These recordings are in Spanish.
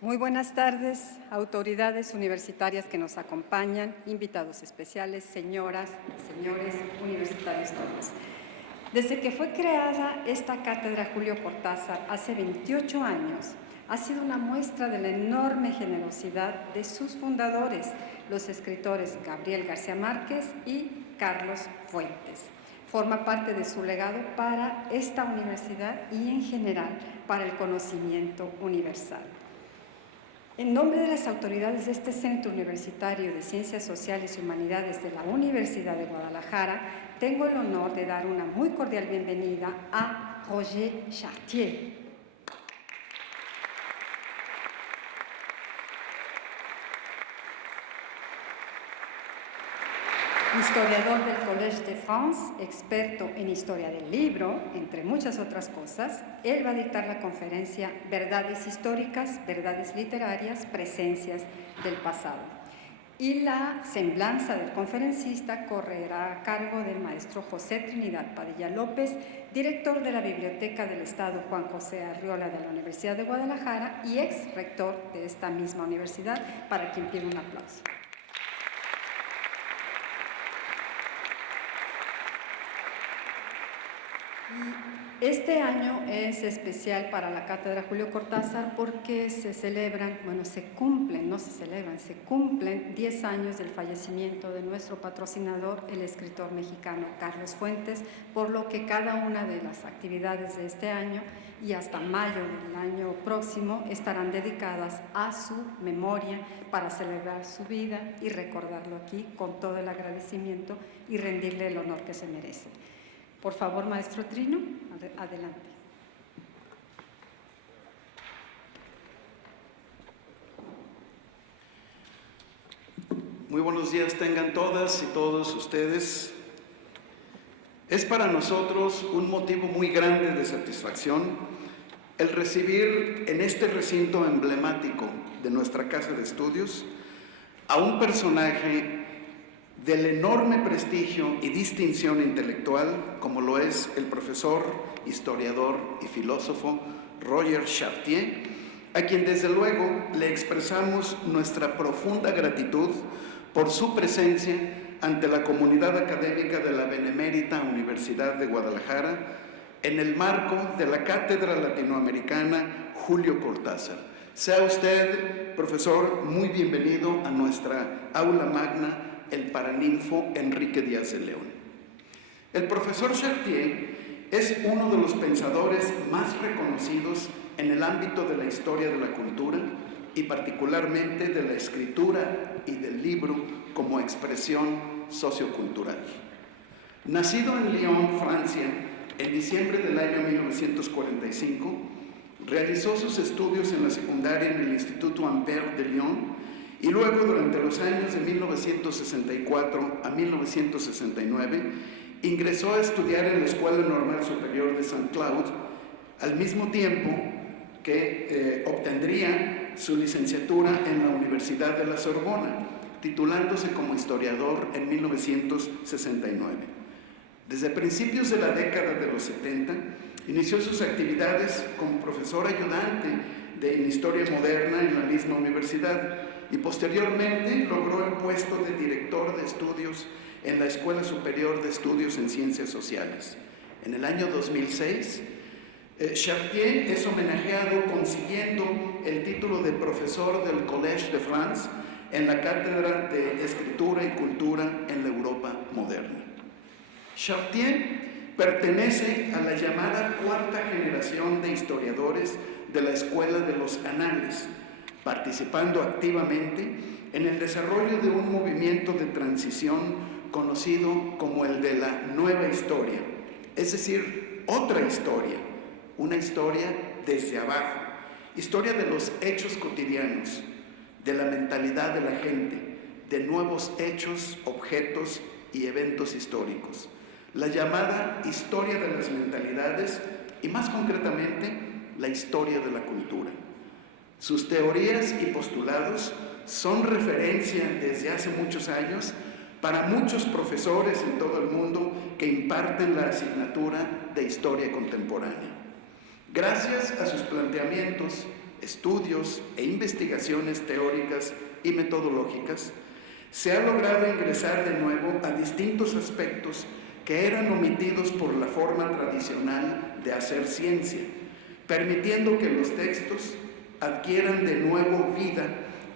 Muy buenas tardes, autoridades universitarias que nos acompañan, invitados especiales, señoras, señores, universitarios todos. Desde que fue creada esta cátedra Julio Cortázar hace 28 años, ha sido una muestra de la enorme generosidad de sus fundadores, los escritores Gabriel García Márquez y Carlos Fuentes. Forma parte de su legado para esta universidad y en general para el conocimiento universal. En nombre de las autoridades de este Centro Universitario de Ciencias Sociales y Humanidades de la Universidad de Guadalajara, tengo el honor de dar una muy cordial bienvenida a Roger Chartier. Historiador del Collège de France, experto en historia del libro, entre muchas otras cosas, él va a dictar la conferencia Verdades históricas, verdades literarias, presencias del pasado. Y la semblanza del conferencista correrá a cargo del maestro José Trinidad Padilla López, director de la Biblioteca del Estado Juan José Arriola de la Universidad de Guadalajara y ex rector de esta misma universidad, para quien pido un aplauso. Este año es especial para la Cátedra Julio Cortázar porque se cumplen 10 años del fallecimiento de nuestro patrocinador, el escritor mexicano Carlos Fuentes, por lo que cada una de las actividades de este año y hasta mayo del año próximo estarán dedicadas a su memoria para celebrar su vida y recordarlo aquí con todo el agradecimiento y rendirle el honor que se merece. Por favor, maestro Trino, adelante. Muy buenos días tengan todas y todos ustedes. Es para nosotros un motivo muy grande de satisfacción el recibir en este recinto emblemático de nuestra casa de estudios a un personaje del enorme prestigio y distinción intelectual como lo es el profesor, historiador y filósofo Roger Chartier, a quien desde luego le expresamos nuestra profunda gratitud por su presencia ante la comunidad académica de la Benemérita Universidad de Guadalajara en el marco de la Cátedra Latinoamericana Julio Cortázar. Sea usted, profesor, muy bienvenido a nuestra aula magna, el Paraninfo Enrique Díaz de León. El profesor Chartier es uno de los pensadores más reconocidos en el ámbito de la historia de la cultura y particularmente de la escritura y del libro como expresión sociocultural. Nacido en Lyon, Francia, en diciembre del año 1945, realizó sus estudios en la secundaria en el Instituto Ampère de Lyon y luego, durante los años de 1964 a 1969, ingresó a estudiar en la Escuela Normal Superior de Saint-Cloud, al mismo tiempo que obtendría su licenciatura en la Universidad de la Sorbona, titulándose como historiador en 1969. Desde principios de la década de los 70, inició sus actividades como profesor ayudante en Historia Moderna en la misma universidad, y posteriormente logró el puesto de director de estudios en la Escuela Superior de Estudios en Ciencias Sociales. En el año 2006, Chartier es homenajeado consiguiendo el título de profesor del Collège de France en la Cátedra de Escritura y Cultura en la Europa Moderna. Chartier pertenece a la llamada cuarta generación de historiadores de la Escuela de los Anales, participando activamente en el desarrollo de un movimiento de transición conocido como el de la nueva historia, es decir, otra historia, una historia desde abajo, historia de los hechos cotidianos, de la mentalidad de la gente, de nuevos hechos, objetos y eventos históricos, la llamada historia de las mentalidades y, más concretamente, la historia de la cultura. Sus teorías y postulados son referencia desde hace muchos años para muchos profesores en todo el mundo que imparten la asignatura de Historia Contemporánea. Gracias a sus planteamientos estudios e investigaciones teóricas y metodológicas, se ha logrado ingresar de nuevo a distintos aspectos que eran omitidos por la forma tradicional de hacer ciencia, permitiendo que los textos adquieran de nuevo vida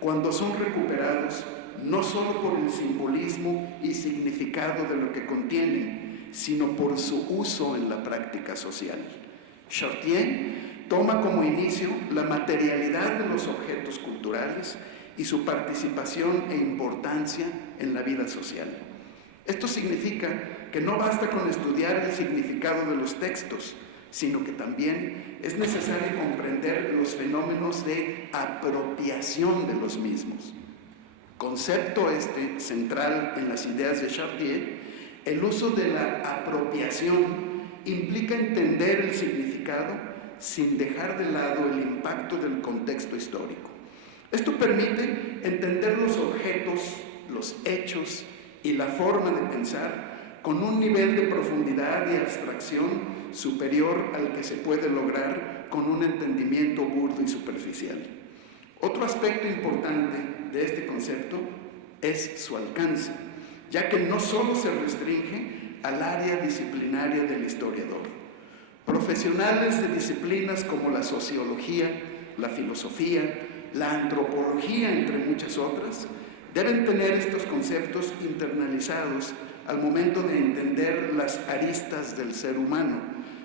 cuando son recuperados no solo por el simbolismo y significado de lo que contienen, sino por su uso en la práctica social. Chartier toma como inicio la materialidad de los objetos culturales y su participación e importancia en la vida social. Esto significa que no basta con estudiar el significado de los textos, sino que también es necesario comprender los fenómenos de apropiación de los mismos. Concepto central en las ideas de Chartier, el uso de la apropiación implica entender el significado sin dejar de lado el impacto del contexto histórico. Esto permite entender los objetos, los hechos y la forma de pensar con un nivel de profundidad y abstracción superior al que se puede lograr con un entendimiento burdo y superficial. Otro aspecto importante de este concepto es su alcance, ya que no solo se restringe al área disciplinaria del historiador. Profesionales de disciplinas como la sociología, la filosofía, la antropología, entre muchas otras, deben tener estos conceptos internalizados al momento de entender las aristas del ser humano,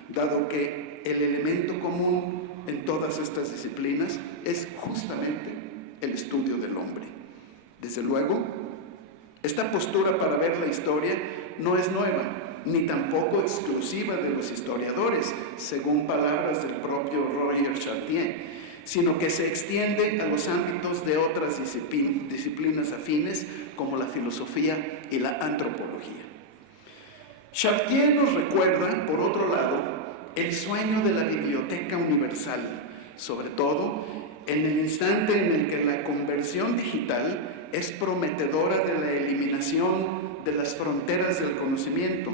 dado que el elemento común en todas estas disciplinas es justamente el estudio del hombre. Desde luego, esta postura para ver la historia no es nueva, ni tampoco exclusiva de los historiadores, según palabras del propio Roger Chartier, sino que se extiende a los ámbitos de otras disciplinas afines como la filosofía y la antropología. Chartier nos recuerda, por otro lado, el sueño de la biblioteca universal, sobre todo en el instante en el que la conversión digital es prometedora de la eliminación de las fronteras del conocimiento,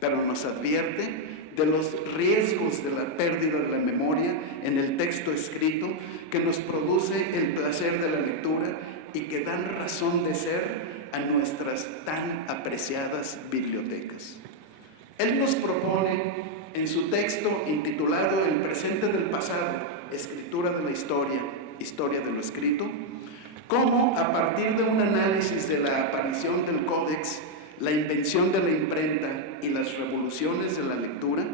pero nos advierte de los riesgos de la pérdida de la memoria en el texto escrito que nos produce el placer de la lectura y que dan razón de ser a nuestras tan apreciadas bibliotecas. Él nos propone en su texto intitulado El presente del pasado, escritura de la historia, historia de lo escrito, cómo a partir de un análisis de la aparición del códex, la invención de la imprenta y las revoluciones de la lectura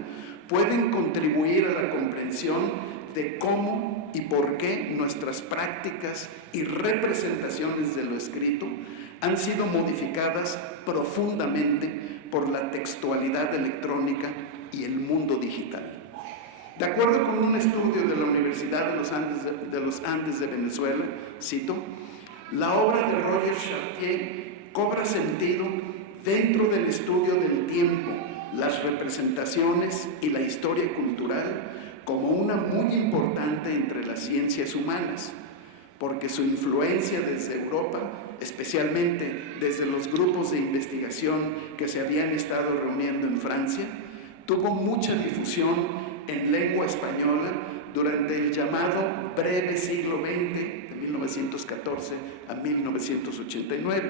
pueden contribuir a la comprensión de cómo y por qué nuestras prácticas y representaciones de lo escrito han sido modificadas profundamente por la textualidad electrónica y el mundo digital. De acuerdo con un estudio de la Universidad de los Andes de Venezuela, cito, la obra de Roger Chartier cobra sentido dentro del estudio del tiempo, las representaciones y la historia cultural como una muy importante entre las ciencias humanas, porque su influencia desde Europa, especialmente desde los grupos de investigación que se habían estado reuniendo en Francia, tuvo mucha difusión en lengua española durante el llamado breve siglo XX, de 1914 a 1989,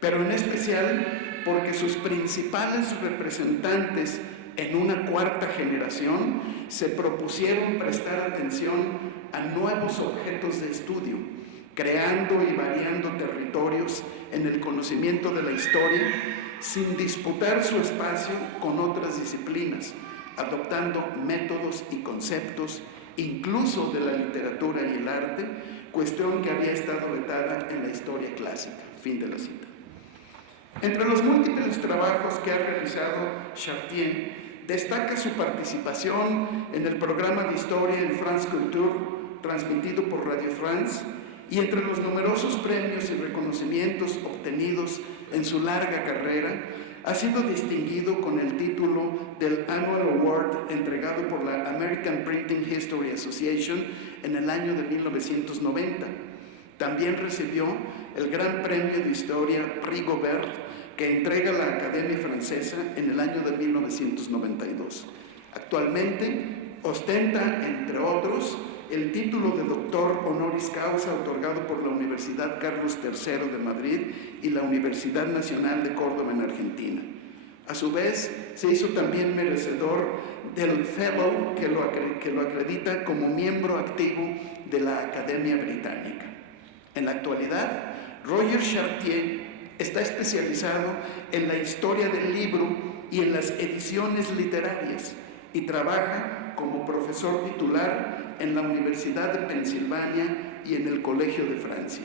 pero en especial porque sus principales representantes en una cuarta generación se propusieron prestar atención a nuevos objetos de estudio, creando y variando territorios en el conocimiento de la historia sin disputar su espacio con otras disciplinas, adoptando métodos y conceptos, incluso de la literatura y el arte, cuestión que había estado vetada en la historia clásica. Fin de la cita. Entre los múltiples trabajos que ha realizado Chartier, destaca su participación en el programa de historia en France Culture, transmitido por Radio France, y entre los numerosos premios y reconocimientos obtenidos en su larga carrera, ha sido distinguido con el título del Annual Award entregado por la American Printing History Association en el año de 1990. También recibió el Gran Premio de Historia Prix Gobert, que entrega la Academia Francesa en el año de 1992. Actualmente ostenta, entre otros, el título de doctor honoris causa otorgado por la Universidad Carlos III de Madrid y la Universidad Nacional de Córdoba en Argentina. A su vez, se hizo también merecedor del Fellow que lo acredita como miembro activo de la Academia Británica. En la actualidad, Roger Chartier está especializado en la historia del libro y en las ediciones literarias y trabaja como profesor titular en la Universidad de Pensilvania y en el Colegio de Francia.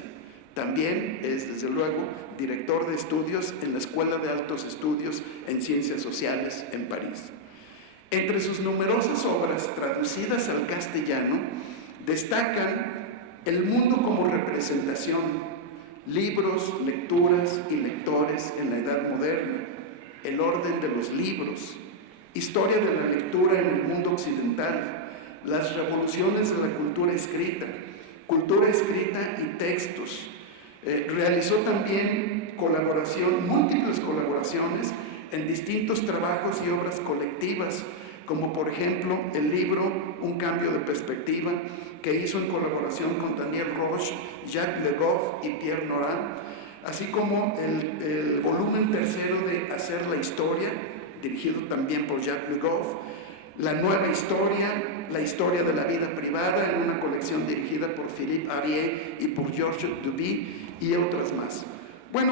También es, desde luego, director de estudios en la Escuela de Altos Estudios en Ciencias Sociales en París. Entre sus numerosas obras traducidas al castellano destacan El mundo como representación, libros, lecturas y lectores en la Edad Moderna, El orden de los libros, Historia de la lectura en el mundo occidental, Las revoluciones de la cultura escrita y textos. Realizó también múltiples colaboraciones en distintos trabajos y obras colectivas, como por ejemplo el libro Un cambio de perspectiva, que hizo en colaboración con Daniel Roche, Jacques Le Goff y Pierre Nora, así como el volumen tercero de Hacer la historia, dirigido también por Jacques Le Goff, La nueva historia, la historia de la vida privada, en una colección dirigida por Philippe Arié y por Georges Duby, y otras más. Bueno,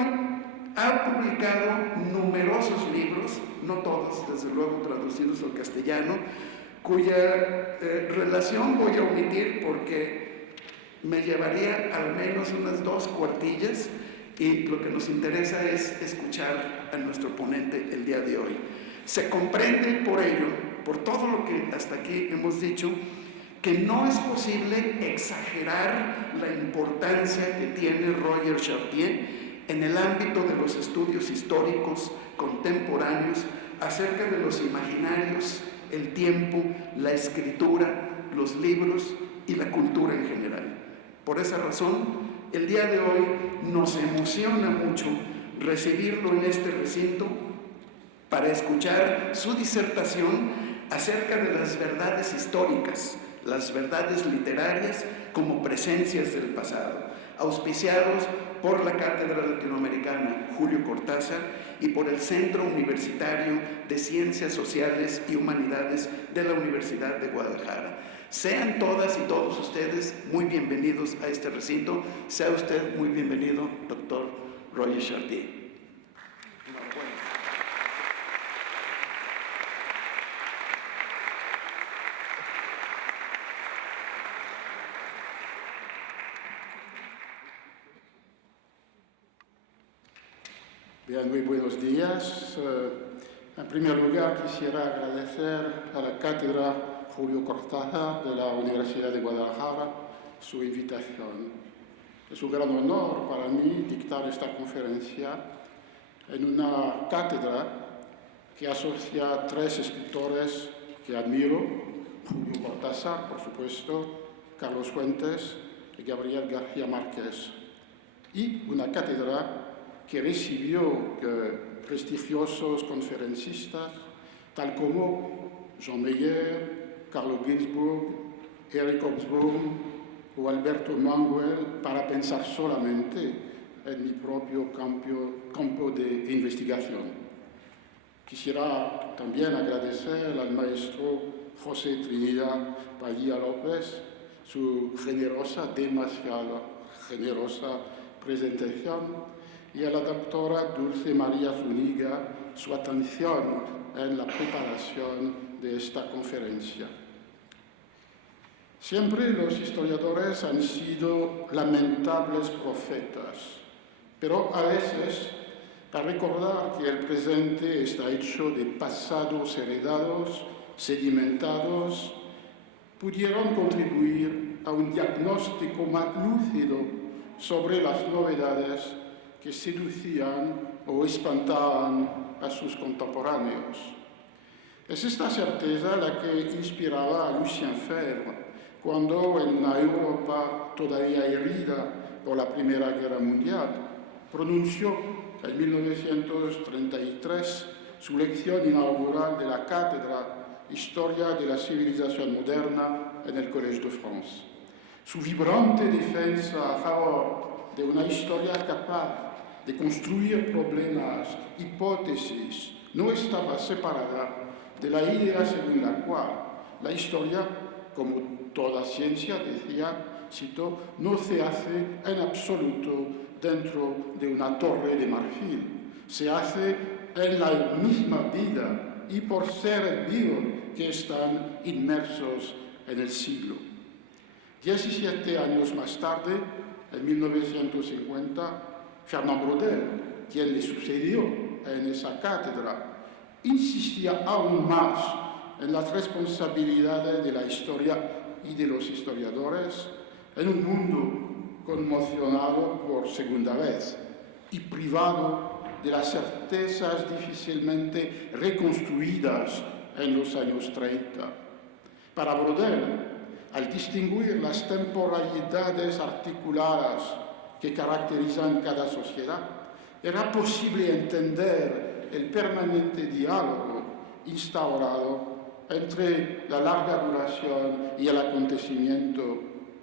ha publicado numerosos libros, no todos, desde luego, traducidos al castellano, cuya relación voy a omitir porque me llevaría al menos unas 2 cuartillas, y lo que nos interesa es escuchar a nuestro ponente el día de hoy. Se comprende por ello, por todo lo que hasta aquí hemos dicho, que no es posible exagerar la importancia que tiene Roger Chartier en el ámbito de los estudios históricos contemporáneos acerca de los imaginarios, el tiempo, la escritura, los libros y la cultura en general. Por esa razón, el día de hoy nos emociona mucho recibirlo en este recinto para escuchar su disertación acerca de las verdades históricas, las verdades literarias como presencias del pasado, auspiciados por la Cátedra Latinoamericana Julio Cortázar y por el Centro Universitario de Ciencias Sociales y Humanidades de la Universidad de Guadalajara. Sean todas y todos ustedes muy bienvenidos a este recinto. Sea usted muy bienvenido, doctor Roger Chartier. Bien, muy buenos días. En primer lugar, quisiera agradecer a la Cátedra Julio Cortázar de la Universidad de Guadalajara su invitación. Es un gran honor para mí dictar esta conferencia en una cátedra que asocia a 3 escritores que admiro: Julio Cortázar, por supuesto, Carlos Fuentes y Gabriel García Márquez, y una cátedra que recibió prestigiosos conferencistas, tal como Jean Meyer, Carlo Ginzburg, Eric Hobsbawm o Alberto Manguel, para pensar solamente en mi propio campo de investigación. Quisiera también agradecer al maestro José Trinidad Padilla López su demasiado generosa presentación, y a la doctora Dulce María Zúñiga su atención en la preparación de esta conferencia. Siempre los historiadores han sido lamentables profetas, pero a veces, para recordar que el presente está hecho de pasados heredados, sedimentados, pudieron contribuir a un diagnóstico más lúcido sobre las novedades que seducían o espantaban a sus contemporáneos. Es esta certeza la que inspiraba a Lucien Febvre cuando, en una Europa todavía herida por la Primera Guerra Mundial, pronunció en 1933 su lección inaugural de la Cátedra Historia de la Civilización Moderna en el Collège de France. Su vibrante defensa a favor de una historia capaz de construir problemas, hipótesis, no estaba separada de la idea según la cual la historia, como toda ciencia, decía, cito, no se hace en absoluto dentro de una torre de marfil, se hace en la misma vida y por seres vivos que están inmersos en el siglo. 17 años más tarde, en 1950, Fernand Braudel, quien le sucedió en esa cátedra, insistía aún más en las responsabilidades de la historia y de los historiadores en un mundo conmocionado por segunda vez y privado de las certezas difícilmente reconstruidas en los años 30. Para Braudel, al distinguir las temporalidades articuladas que caracterizan cada sociedad, era posible entender el permanente diálogo instaurado entre la larga duración y el acontecimiento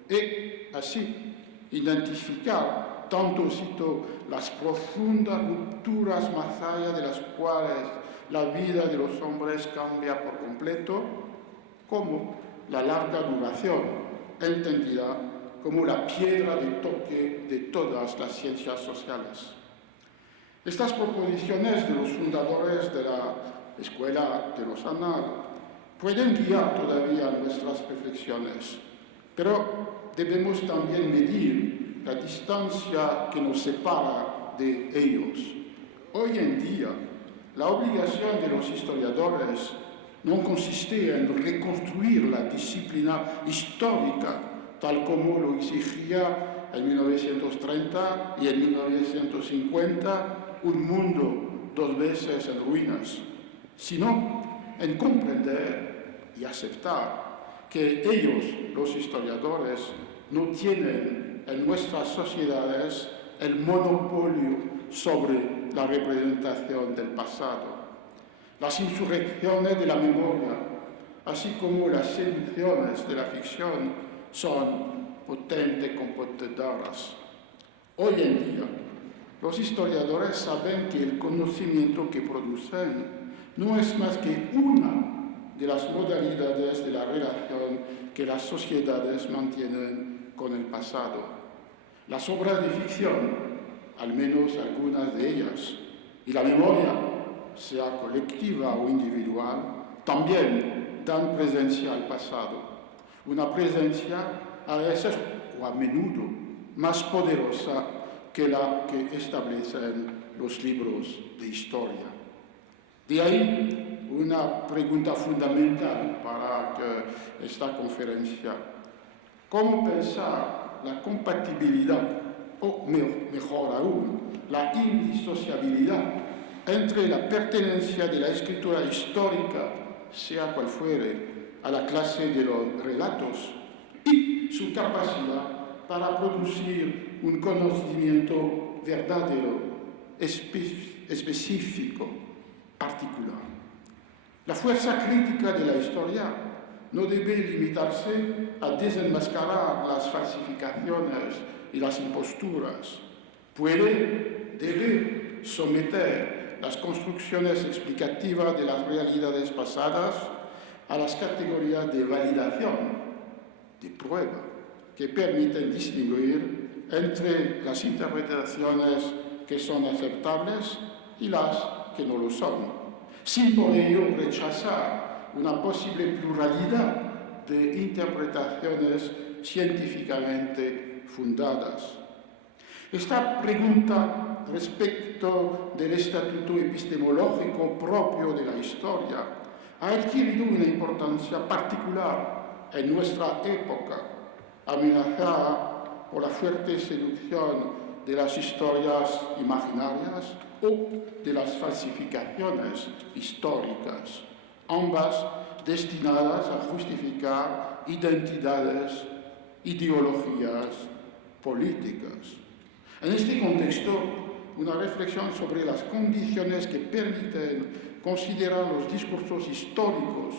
y, así, identificar, tanto cito, las profundas rupturas más allá de las cuales la vida de los hombres cambia por completo, como la larga duración, entendida como la piedra de toque de todas las ciencias sociales. Estas proposiciones de los fundadores de la Escuela de Lausanne pueden guiar todavía nuestras reflexiones, pero debemos también medir la distancia que nos separa de ellos. Hoy en día, la obligación de los historiadores no consiste en reconstruir la disciplina histórica tal como lo exigía en 1930 y en 1950 un mundo 2 veces en ruinas, sino en comprender y aceptar que ellos, los historiadores, no tienen en nuestras sociedades el monopolio sobre la representación del pasado. Las insurrecciones de la memoria, así como las seducciones de la ficción, son potentes competidoras. Hoy en día, los historiadores saben que el conocimiento que producen no es más que una de las modalidades de la relación que las sociedades mantienen con el pasado. Las obras de ficción, al menos algunas de ellas, y la memoria, sea colectiva o individual, también dan presencia al pasado. Una presencia a veces o a menudo más poderosa que la que establecen los libros de historia. De ahí una pregunta fundamental para esta conferencia. ¿Cómo pensar la compatibilidad, o mejor aún, la indisociabilidad entre la pertenencia de la escritura histórica, sea cual fuere, a la clase de los relatos, y su capacidad para producir un conocimiento verdadero, específico, particular? La fuerza crítica de la historia no debe limitarse a desenmascarar las falsificaciones y las imposturas. Debe someter las construcciones explicativas de las realidades pasadas a las categorías de validación, de prueba, que permiten distinguir entre las interpretaciones que son aceptables y las que no lo son, sin por ello rechazar una posible pluralidad de interpretaciones científicamente fundadas. Esta pregunta respecto del estatuto epistemológico propio de la historia ha adquirido una importancia particular en nuestra época, amenazada por la fuerte seducción de las historias imaginarias o de las falsificaciones históricas, ambas destinadas a justificar identidades, ideologías políticas. En este contexto, una reflexión sobre las condiciones que permiten considerar los discursos históricos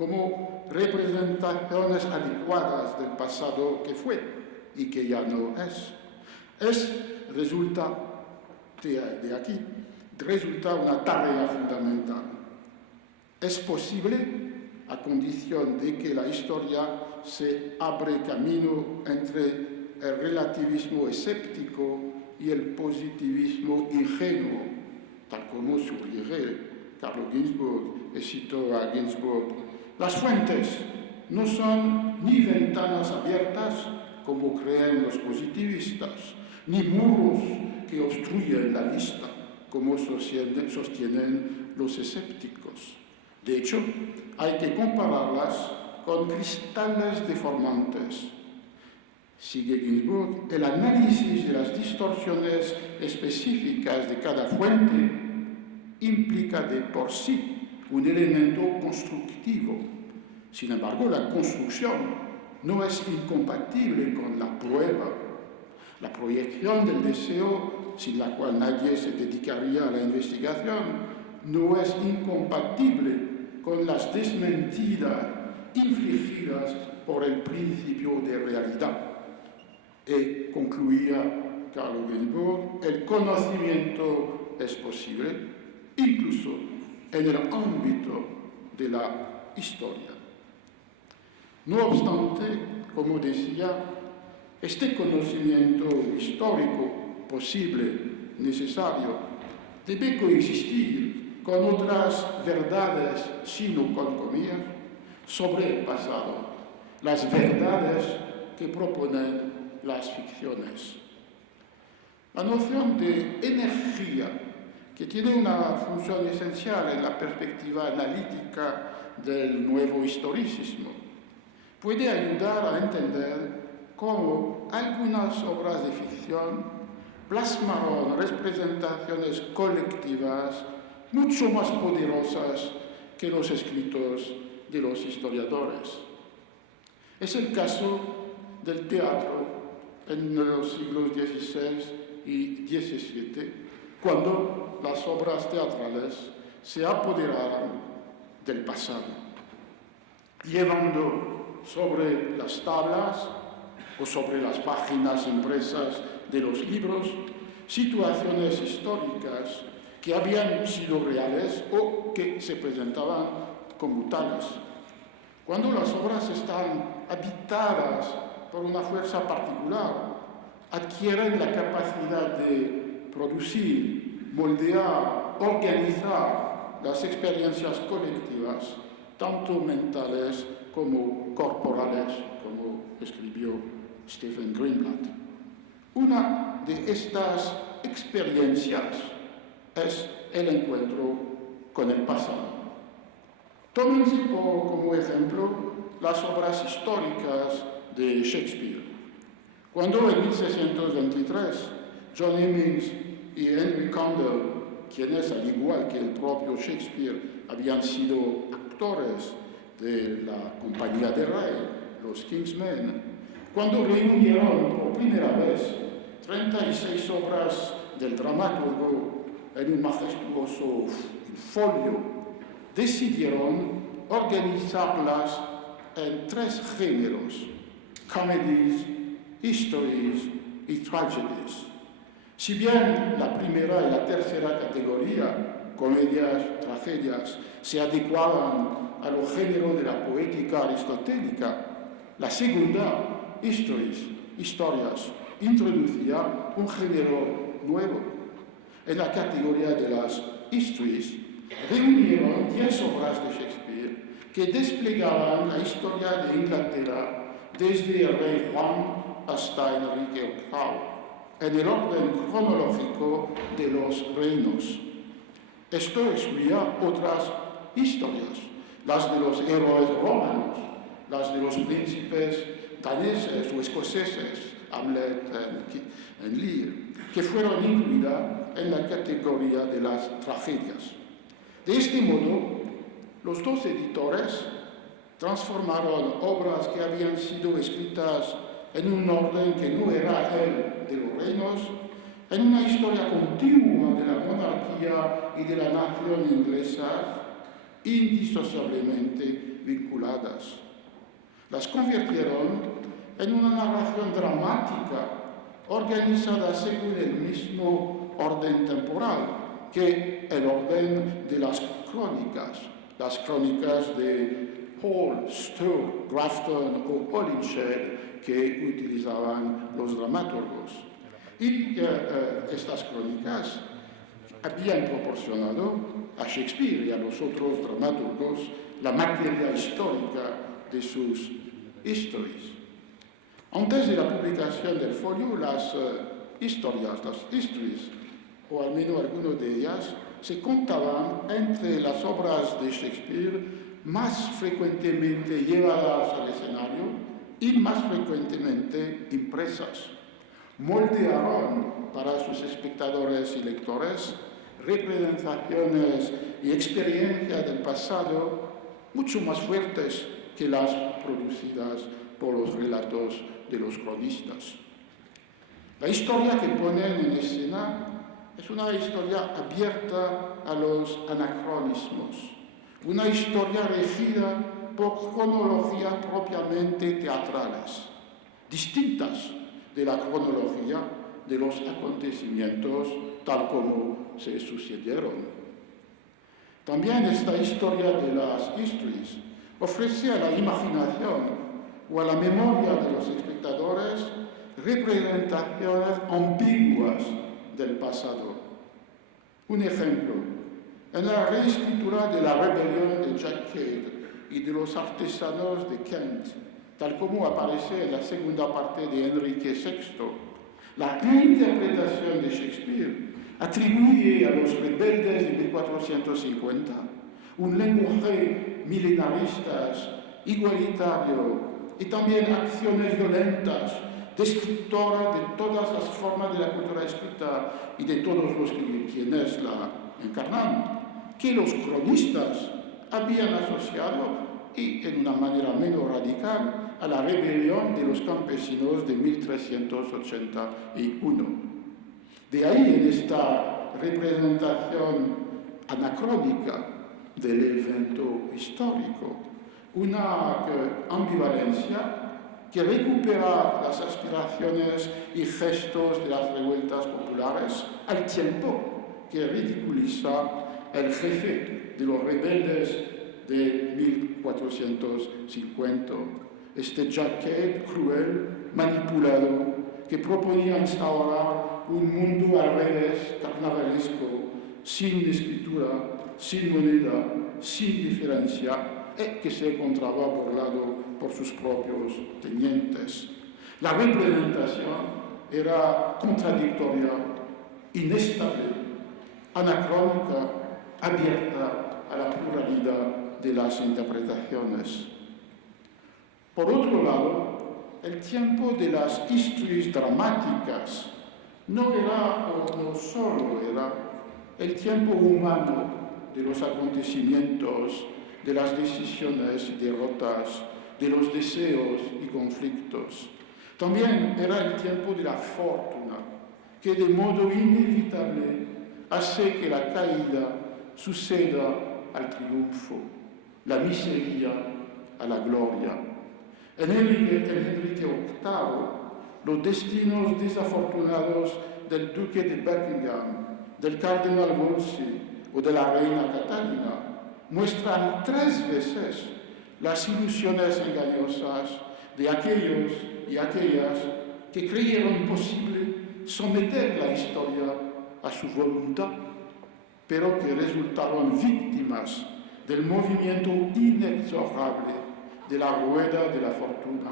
como representaciones adecuadas del pasado que fue y que ya no es. Resulta una tarea fundamental. Es posible a condición de que la historia se abre camino entre el relativismo escéptico y el positivismo ingenuo, tal como sugiere Carlo Ginzburg, y citó a Ginzburg. Las fuentes no son ni ventanas abiertas, como creen los positivistas, ni muros que obstruyen la vista, como sostienen los escépticos. De hecho, hay que compararlas con cristales deformantes. Sigue Ginzburg, el análisis de las distorsiones específicas de cada fuente implica de por sí un elemento constructivo. Sin embargo, la construcción no es incompatible con la prueba. La proyección del deseo, sin la cual nadie se dedicaría a la investigación, no es incompatible con las desmentidas infligidas por el principio de realidad. Y concluía Carlo Ginzburg, el conocimiento es posible, incluso en el ámbito de la historia. No obstante, como decía, este conocimiento histórico posible, necesario, debe coexistir con otras verdades, sino con comillas, sobre el pasado, las verdades que proponen las ficciones. La noción de energía, que tiene una función esencial en la perspectiva analítica del nuevo historicismo, puede ayudar a entender cómo algunas obras de ficción plasmaron representaciones colectivas mucho más poderosas que los escritos de los historiadores. Es el caso del teatro en los siglos XVI y XVII, cuando las obras teatrales se apoderaron del pasado, llevando sobre las tablas o sobre las páginas impresas de los libros situaciones históricas que habían sido reales o que se presentaban como tales. Cuando las obras están habitadas por una fuerza particular, adquieren la capacidad de producir, moldear, organizar las experiencias colectivas, tanto mentales como corporales, como escribió Stephen Greenblatt. Una de estas experiencias es el encuentro con el pasado. Tómense como ejemplo las obras históricas de Shakespeare. Cuando en 1623 John Hemmings y Henry Condell, quienes al igual que el propio Shakespeare habían sido actores de la Compañía de Rey, los King's Men, cuando reunieron por primera vez 36 obras del dramaturgo en un majestuoso folio, decidieron organizarlas en 3 géneros: comedies, histories y tragedies. Si bien la primera y la tercera categoría, comedias, tragedias, se adecuaban a los géneros de la poética aristotélica, la segunda, historias, introducía un género nuevo. En la categoría de las histories, reunieron 10 obras de Shakespeare que desplegaban la historia de Inglaterra desde el rey Juan hasta Enrique VIII, en el orden cronológico de los reinos. Esto excluía otras historias, las de los héroes romanos, las de los príncipes daneses o escoceses, Hamlet en Lear, que fueron incluidas en la categoría de las tragedias. De este modo, los 2 editores transformaron obras que habían sido escritas en un orden que no era el de los reinos, en una historia continua de la monarquía y de la nación inglesa, indisociablemente vinculadas. Las convirtieron en una narración dramática organizada según el mismo orden temporal que el orden de las crónicas de Hall, Stowe, Grafton o Holinshed que utilizaban los dramaturgos. Y estas crónicas habían proporcionado a Shakespeare y a los otros dramaturgos la materia histórica de sus histories. Antes de la publicación del folio, las histories, o al menos algunas de ellas, se contaban entre las obras de Shakespeare más frecuentemente llevadas al escenario y más frecuentemente impresas. Moldearon para sus espectadores y lectores representaciones y experiencias del pasado mucho más fuertes que las producidas por los relatos de los cronistas. La historia que ponen en escena es una historia abierta a los anacronismos, una historia regida por cronologías propiamente teatrales, distintas de la cronología de los acontecimientos tal como se sucedieron. También esta historia de las histories ofrece a la imaginación o a la memoria de los espectadores representaciones ambiguas del pasado. Un ejemplo, en la reescritura de la rebelión de Jack Cade y de los artesanos de Kent, tal como aparece en la segunda parte de Enrique VI, la reinterpretación de Shakespeare atribuye a los rebeldes de 1450 un lenguaje milenarista, igualitario y también acciones violentas, destructoras de todas las formas de la cultura escrita y de todos los quienes la encarnan, que los cronistas habían asociado y en una manera menos radical a la rebelión de los campesinos de 1381. De ahí en esta representación anacrónica del evento histórico, una ambivalencia que recupera las aspiraciones y gestos de las revueltas populares al tiempo que ridiculiza el jefe de los rebeldes de 1450, este Jack Cade cruel, manipulado, que proponía instaurar un mundo al revés, carnavalesco, sin escritura, sin moneda, sin diferencia, que se encontraba burlado por sus propios tenientes. La representación era contradictoria, inestable, anacrónica, abierta a la pluralidad de las interpretaciones. Por otro lado, el tiempo de las historias dramáticas no era o no solo era el tiempo humano de los acontecimientos, de las decisiones y derrotas, de los deseos y conflictos. También era el tiempo de la fortuna, que de modo inevitable hace que la caída suceda al triunfo, la miseria a la gloria. En Enrique VIII, los destinos desafortunados del duque de Buckingham, del cardenal Wolsey o de la reina Catalina muestran 3 veces las ilusiones engañosas de aquellos y aquellas que creyeron posible someter la historia a su voluntad, pero que resultaron víctimas del movimiento inexorable de la rueda de la fortuna,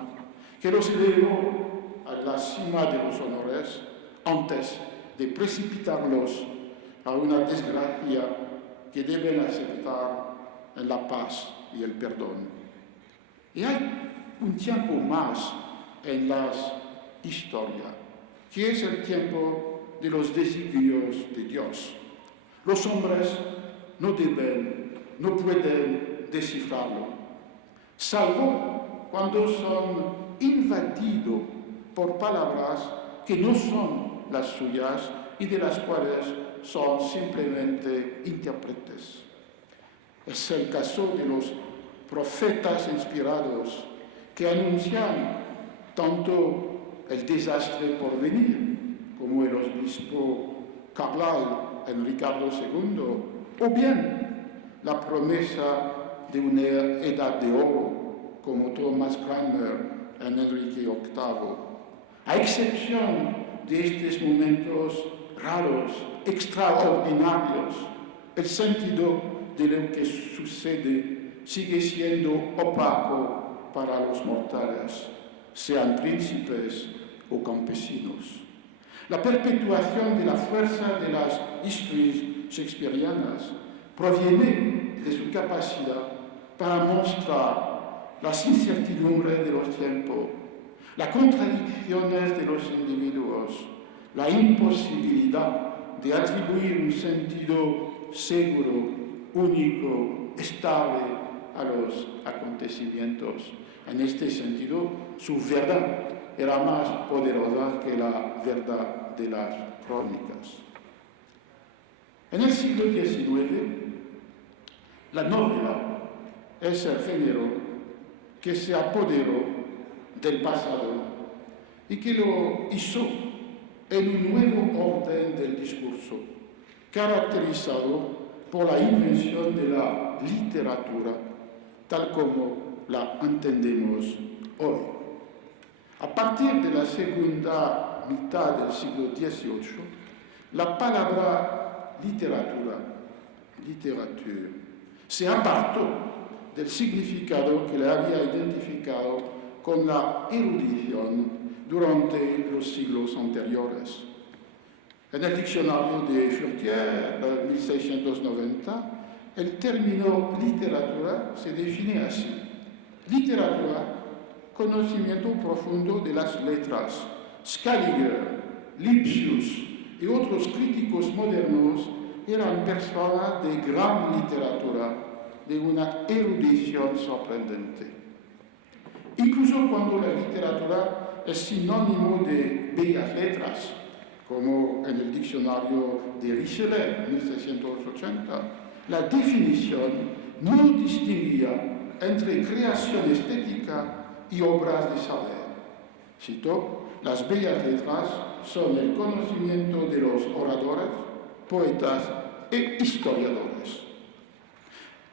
que los elevó a la cima de los honores antes de precipitarlos a una desgracia que deben aceptar en la paz y el perdón. Y hay un tiempo más en la historia, que es el tiempo de los designios de Dios. Los hombres no pueden descifrarlo, salvo cuando son invadidos por palabras que no son las suyas y de las cuales son simplemente intérpretes. Es el caso de los profetas inspirados que anuncian tanto el desastre por venir, como el obispo Carlyle en Ricardo II, o bien la promesa de una edad de oro, como Thomas Cranmer en Enrique VIII. A excepción de estos momentos raros, extraordinarios, el sentido de lo que sucede sigue siendo opaco para los mortales, sean príncipes o campesinos. La perpetuación de la fuerza de las historias shakespearianas proviene de su capacidad para mostrar las incertidumbres de los tiempos, las contradicciones de los individuos, la imposibilidad de atribuir un sentido seguro, único, estable a los acontecimientos. En este sentido, su verdad era más poderosa que la verdad de las crónicas. En el siglo XIX, la novela es el género que se apoderó del pasado y que lo hizo en un nuevo orden del discurso, caracterizado por la invención de la literatura, tal como la entendemos hoy. A partir de la segunda mitad del siglo XVIII, la palabra literature, se apartó del significado que le había identificado con la erudición durante los siglos anteriores. En el diccionario de Furtière, 1690, el término literatura se define así: literatura, conocimiento profundo de las letras. Scaliger, Lipsius y otros críticos modernos eran personas de gran literatura, de una erudición sorprendente. Incluso cuando la literatura es sinónimo de bellas letras, como en el diccionario de Richelieu, 1680, la definición no distinguía entre creación estética y obras de saber. Cito: las bellas letras son el conocimiento de los oradores, poetas e historiadores.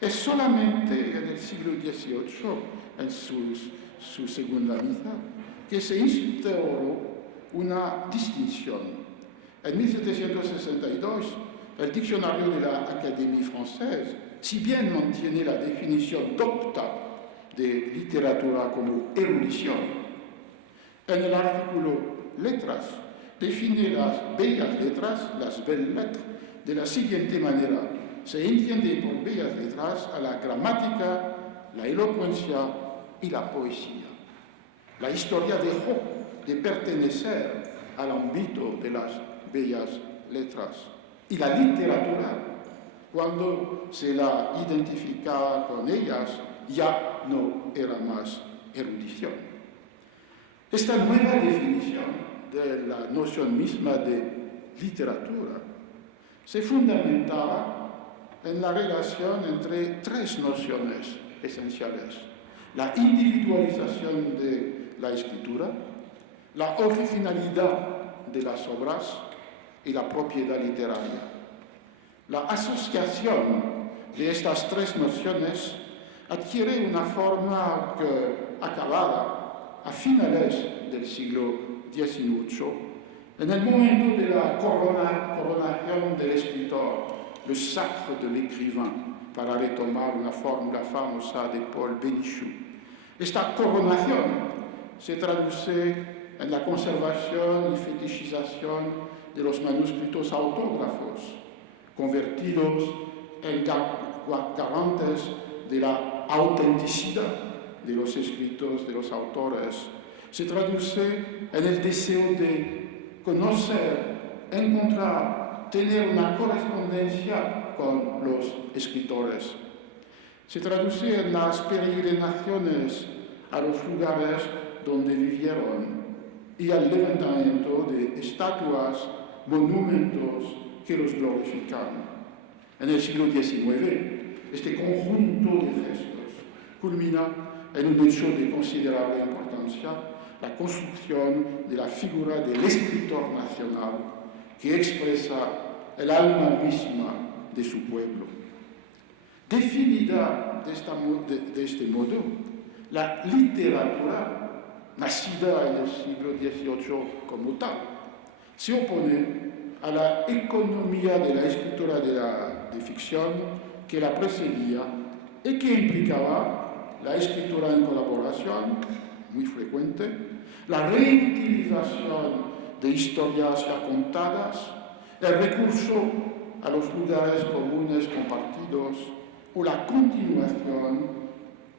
Es solamente en el siglo XVIII, en su segunda mitad, que se instauró una distinción. En 1762, el diccionario de la Académie Française, si bien mantiene la definición docta de literatura como erudición, en el artículo letras define las bellas letras, las belles lettres, de la siguiente manera: se entiende por bellas letras a la gramática, la elocuencia y la poesía. La historia dejó de pertenecer al ámbito de las bellas letras, y la literatura, cuando se la identificaba con ellas, ya no era más erudición. Esta nueva definición de la noción misma de literatura se fundamentaba en la relación entre tres nociones esenciales: la individualización de la escritura, la originalidad de las obras y la propiedad literaria. La asociación de estas tres nociones adquiere una forma acabada a finales del siglo XVIII, en el momento de la coronación del escritor, le sacre de l'écrivain, para retomar una fórmula famosa de Paul Bénichou. Esta coronación se traduce en la conservación y fetichización de los manuscritos autógrafos, convertidos en garantes de la autenticidad de los escritos de los autores. Se traduce en el deseo de conocer, encontrar, tener una correspondencia con los escritores. Se traduce en las peregrinaciones a los lugares donde vivieron y al levantamiento de estatuas, monumentos que los glorifican. En el siglo XIX, este conjunto de gestos culmina en un hecho de considerable importancia, la construcción de la figura del escritor nacional que expresa el alma misma de su pueblo. Definida de este modo, la literatura, nacida en el siglo XVIII como tal, se opone a la economía de la escritura de ficción que la precedía y que implicaba la escritura en colaboración, muy frecuente, la reutilización de historias ya contadas, el recurso a los lugares comunes compartidos o la continuación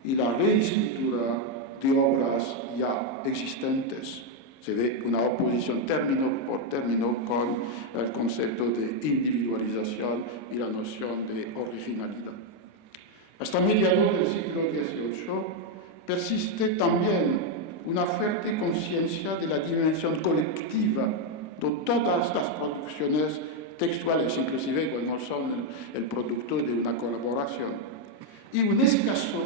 y la reescritura de obras ya existentes. Se ve una oposición término por término con el concepto de individualización y la noción de originalidad. Hasta mediados del siglo XVIII persiste también una fuerte conciencia de la dimensión colectiva de todas las producciones textuales, inclusive cuando son el producto de una colaboración, y un escaso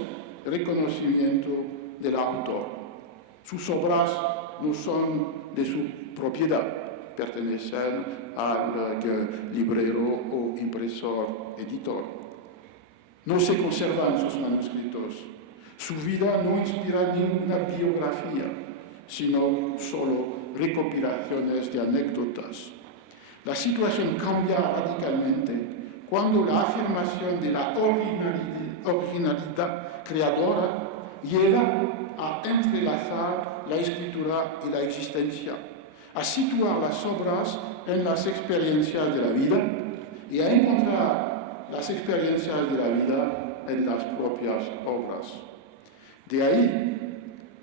reconocimiento del autor. Sus obras no son de su propiedad, pertenecen al librero o impresor editor. No se conservan sus manuscritos. Su vida no inspira ninguna biografía, sino solo recopilaciones de anécdotas. La situación cambia radicalmente cuando la afirmación de la originalidad creadora llega a entrelazar la escritura y la existencia, a situar las obras en las experiencias de la vida y a encontrar las experiencias de la vida en las propias obras. De ahí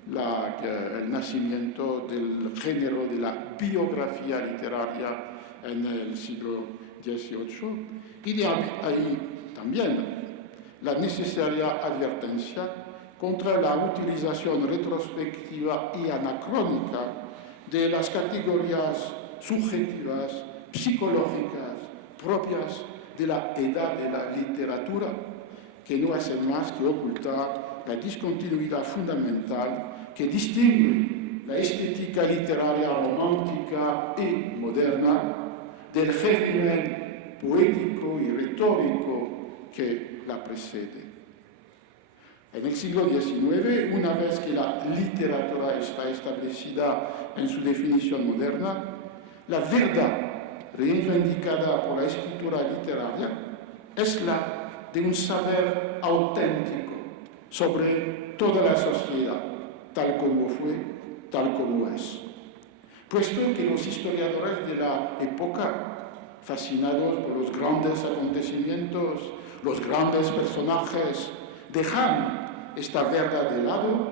el nacimiento del género de la biografía literaria en el siglo XVIII y de ahí también la necesaria advertencia contra la utilización retrospectiva y anacrónica de las categorías subjetivas, psicológicas, propias de la edad de la literatura, que no hacen más que ocultar la discontinuidad fundamental que distingue la estética literaria romántica y moderna del régimen poético y retórico que la precede. En el siglo XIX, una vez que la literatura está establecida en su definición moderna, la verdad reivindicada por la escritura literaria es la de un saber auténtico sobre toda la sociedad, tal como fue, tal como es. Puesto que los historiadores de la época, fascinados por los grandes acontecimientos, los grandes personajes, dejan esta verdad de lado,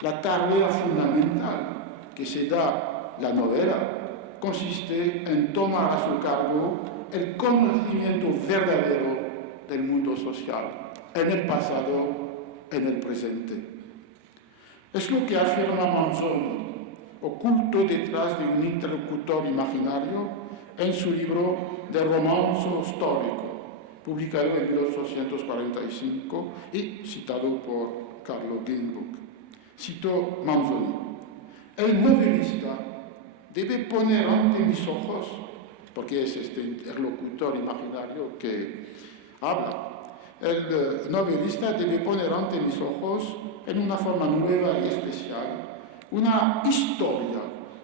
la tarea fundamental que se da la novela consiste en tomar a su cargo el conocimiento verdadero del mundo social, en el pasado, en el presente. Es lo que afirma Manzoni, oculto detrás de un interlocutor imaginario, en su libro De romanzo storico, publicado en 1845 y citado por Carlo Ginzburg. Cito Manzoni: el novelista debe poner ante mis ojos, porque es este interlocutor imaginario que habla, el novelista debe poner ante mis ojos, en una forma nueva y especial, una historia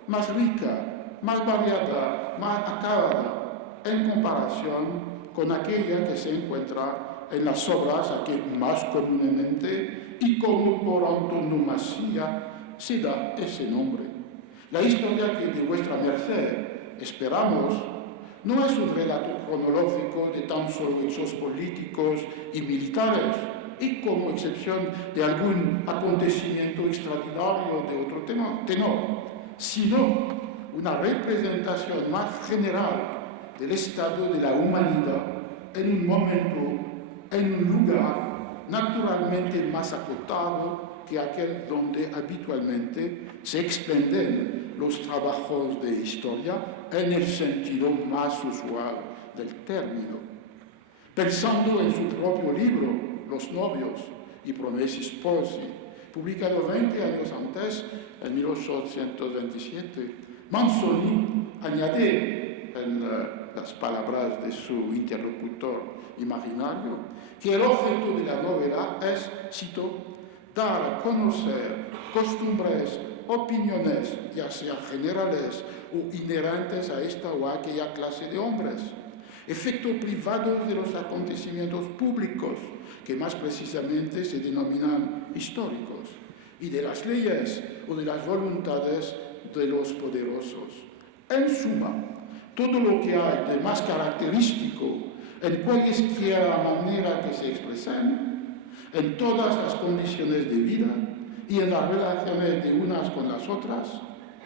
más rica, más variada, más acabada, en comparación con aquella que se encuentra en las obras a que más comúnmente y como por antonomasia se da ese nombre. La historia que de vuestra merced esperamos no es un relato cronológico de tan solo hechos políticos y militares, y como excepción de algún acontecimiento extraordinario de otro tenor, sino una representación más general del estado de la humanidad en un momento, en un lugar naturalmente más acotado que aquel donde habitualmente se expenden los trabajos de historia en el sentido más usual del término. Pensando en su propio libro, Los novios, y Promessi Sposi, publicado 20 años antes, en 1827, Manzoni añade en las palabras de su interlocutor imaginario que el objeto de la novela es, cito, dar a conocer costumbres, opiniones, ya sean generales o inherentes a esta o aquella clase de hombres, efectos privados de los acontecimientos públicos, que más precisamente se denominan históricos, y de las leyes o de las voluntades de los poderosos. En suma, todo lo que hay de más característico en cualquiera manera que se expresen, en todas las condiciones de vida y en las relaciones de unas con las otras,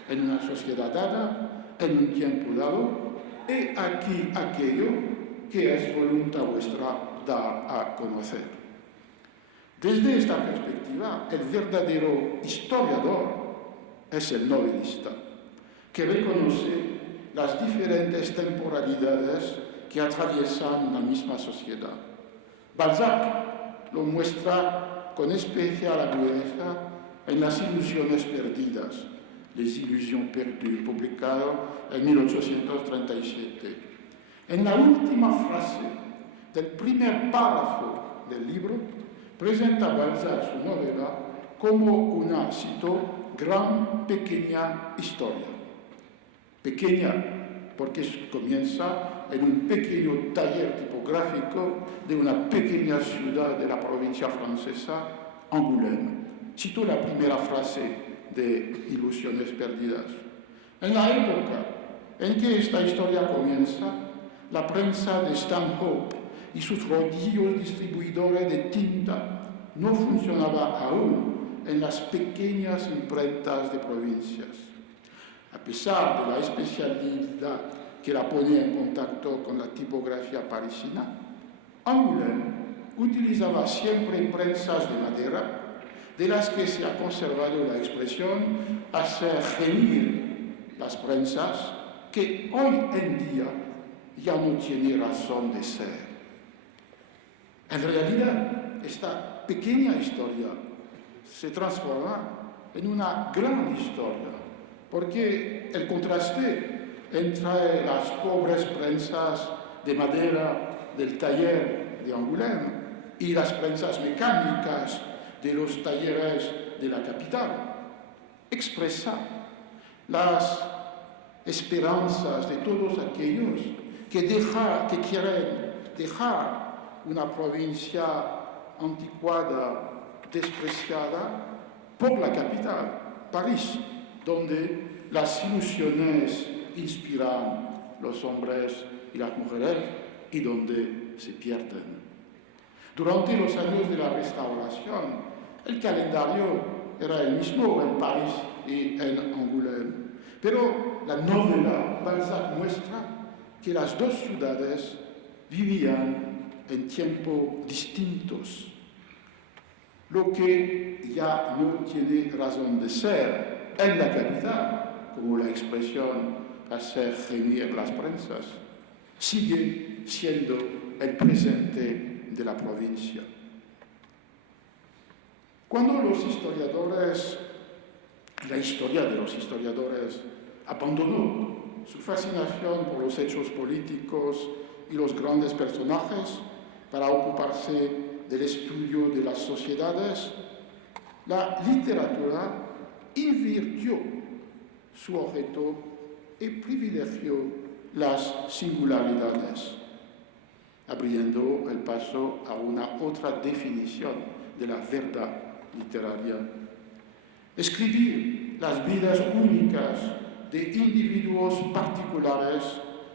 en una sociedad dada, en un tiempo dado, he aquí aquello que es voluntad vuestra dar a conocer. Desde esta perspectiva, el verdadero historiador es el novelista, que reconoce las diferentes temporalidades que atraviesan una misma sociedad. Balzac lo muestra con especial agudeza en Las ilusiones perdidas, Les illusions perdues, publicado en 1837. En la última frase del primer párrafo del libro, presenta Balzac su novela como una, cito, gran pequeña historia. Pequeña porque comienza en un pequeño taller tipográfico de una pequeña ciudad de la provincia francesa, Angoulême. Cito la primera frase de Ilusiones perdidas. En la época en que esta historia comienza, la prensa de Stanhope y sus rodillos distribuidores de tinta no funcionaba aún en las pequeñas imprentas de provincias. A pesar de la especialidad que la ponía en contacto con la tipografía parisina, Angoulême utilizaba siempre prensas de madera, de las que se ha conservado la expresión hacer gemir las prensas, que hoy en día ya no tiene razón de ser. En realidad, esta pequeña historia se transforma en una gran historia, porque el contraste entre las pobres prensas de madera del taller de Angoulême y las prensas mecánicas de los talleres de la capital expresa las esperanzas de todos aquellos que quieren dejar una provincia anticuada, despreciada, por la capital, París, donde las ilusiones inspiran los hombres y las mujeres y donde se pierden. Durante los años de la Restauración, el calendario era el mismo en París y en Angoulême, pero la novela Balzac muestra que las dos ciudades vivían en tiempos distintos, lo que ya no tiene razón de ser en la capital, como la expresión hacer gemir las prensas, sigue siendo el presente de la provincia. Cuando la historia de los historiadores abandonó su fascinación por los hechos políticos y los grandes personajes para ocuparse del estudio de las sociedades, la literatura invirtió su objeto y privilegió las singularidades, abriendo el paso a una otra definición de la verdad literaria. Escribir las vidas únicas de individuos particulares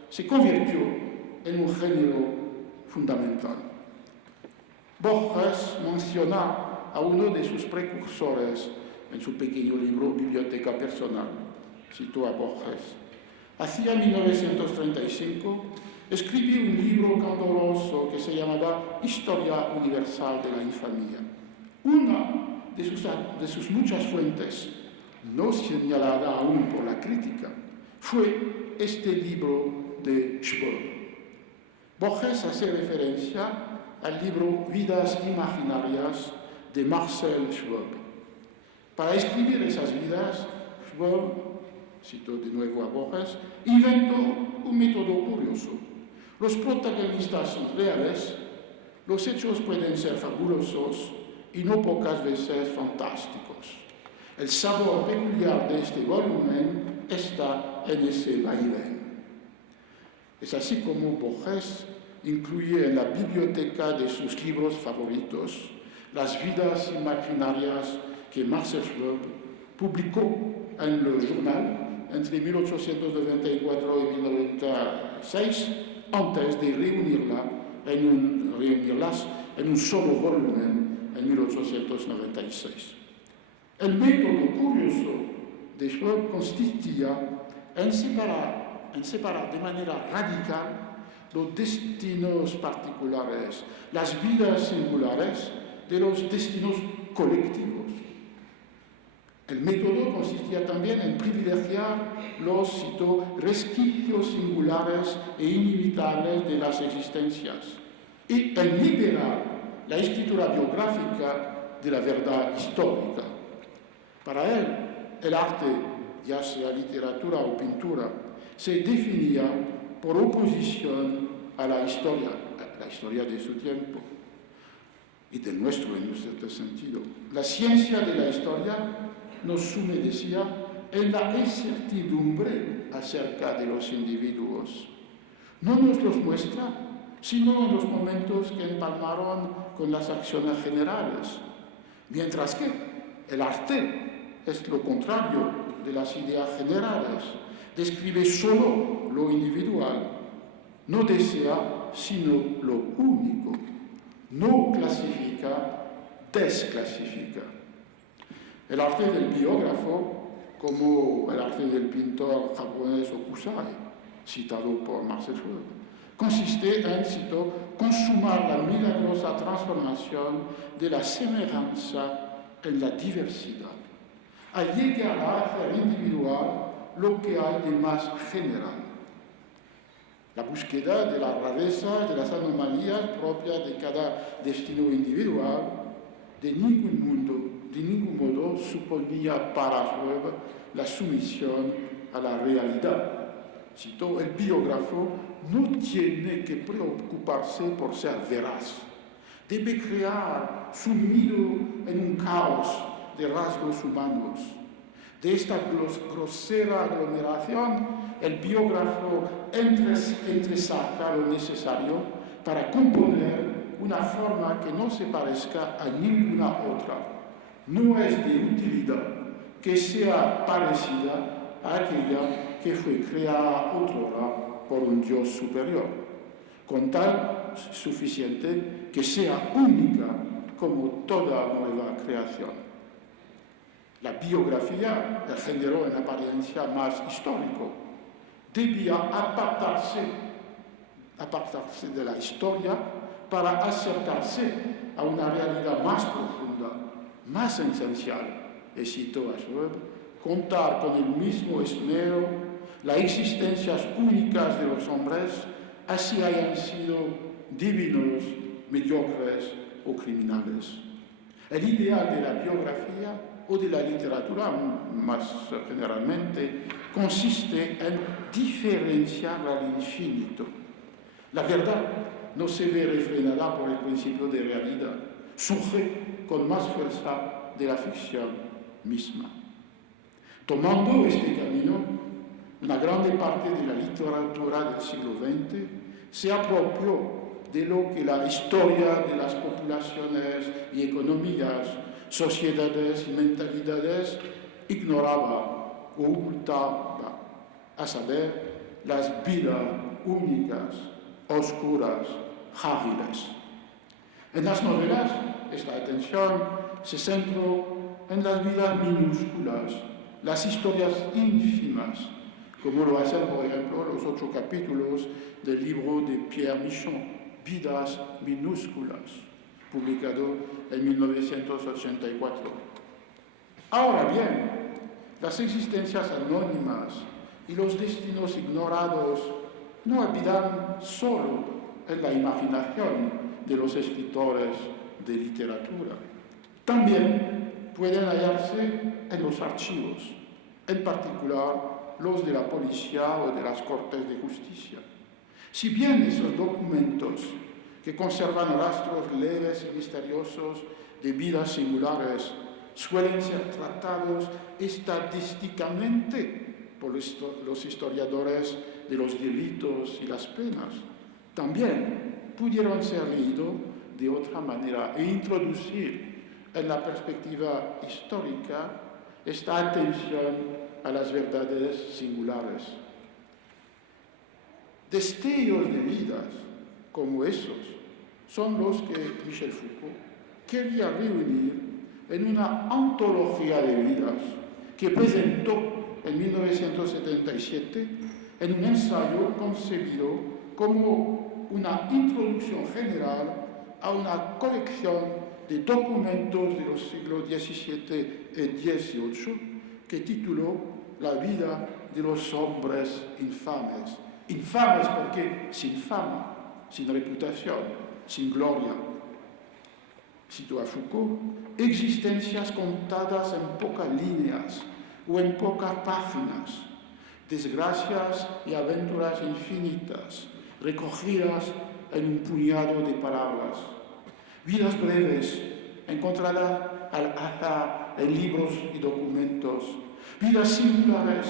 se convirtió en un género fundamental. Borges menciona a uno de sus precursores en su pequeño libro Biblioteca Personal. Citó a Borges. Hacia 1935 escribió un libro candoroso que se llamaba Historia Universal de la Infamia. Una de sus muchas fuentes, no señalada aún por la crítica, fue este libro de Schwab. Borges hace referencia al libro Vidas Imaginarias de Marcel Schwab. Para escribir esas vidas, Schwab, cito de nuevo a Borges, inventó un método curioso. Los protagonistas son reales, los hechos pueden ser fabulosos y no pocas veces fantásticos. El sabor peculiar de este volumen está en ese vaivén. Es así como Borges incluye en la biblioteca de sus libros favoritos las vidas imaginarias que Marcel Schwab publicó en el journal entre 1894 y 1906, antes de reunirlas en un solo volumen en 1896. El método curioso de Schwab consistía en separar de manera radical los destinos particulares, las vidas singulares, de los destinos colectivos. El método consistía también en privilegiar los, cito, resquicios singulares e inimitables de las existencias y en liberar la escritura biográfica de la verdad histórica. Para él, el arte, ya sea literatura o pintura, se definía por oposición a la historia de su tiempo y del nuestro en un cierto sentido. La ciencia de la historia nos sume, decía, en la incertidumbre acerca de los individuos. No nos los muestra, sino en los momentos que empalmaron con las acciones generales, mientras que el arte es lo contrario de las ideas generales, describe solo lo individual, no desea sino lo único, no clasifica, desclasifica. El arte del biógrafo, como el arte del pintor japonés Hokusai, citado por Marcel Schwab, consiste en, cito, consumar la milagrosa transformación de la semejanza en la diversidad, a llegar a hacer individual lo que hay de más general. La búsqueda de la rareza, de las anomalías propias de cada destino individual, de ningún modo suponía para Schwab la sumisión a la realidad. Cito, el biógrafo no tiene que preocuparse por ser veraz. Debe crear sumido en un caos de rasgos humanos. De esta grosera aglomeración, el biógrafo entresaca lo necesario para componer una forma que no se parezca a ninguna otra. No es de utilidad que sea parecida a aquella que fue creada otrora por un Dios superior, con tal suficiente que sea única como toda nueva creación. La biografía, el género en apariencia más histórico, debía apartarse de la historia para acercarse a una realidad más profunda, más esencial. Y cito a Schwab, contar con el mismo esmero las existencias únicas de los hombres, así hayan sido divinos, mediocres o criminales. El ideal de la biografía o de la literatura, más generalmente, consiste en diferenciar al infinito. La verdad no se ve refrenada por el principio de realidad, surge con más fuerza de la ficción misma. Tomando este camino, una grande parte de la literatura del siglo XX se apropió de lo que la historia de las poblaciones y economías, sociedades y mentalidades ignoraba o ocultaba, a saber, las vidas únicas, oscuras, frágiles. En las novelas, esta atención se centró en las vidas minúsculas, las historias ínfimas, como lo hacen, por ejemplo, los 8 capítulos del libro de Pierre Michon, Vidas minúsculas, publicado en 1984. Ahora bien, las existencias anónimas y los destinos ignorados no habitan solo en la imaginación de los escritores de literatura. También pueden hallarse en los archivos, en particular los de la policía o de las cortes de justicia. Si bien esos documentos que conservan rastros leves y misteriosos de vidas singulares suelen ser tratados estadísticamente por los historiadores de los delitos y las penas, también pudieron ser leídos de otra manera e introducir en la perspectiva histórica esta atención a las verdades singulares. Destellos de vidas como esos son los que Michel Foucault quería reunir en una antología de vidas que presentó en 1977 en un ensayo concebido como una introducción general a una colección de documentos de los siglos XVII y XVIII que tituló La vida de los hombres infames. Infames porque sin fama, sin reputación, sin gloria. Cito a Foucault: existencias contadas en pocas líneas o en pocas páginas, desgracias y aventuras infinitas, recogidas en un puñado de palabras. Vidas breves, encontradas al azar en libros y documentos. Vidas singulares,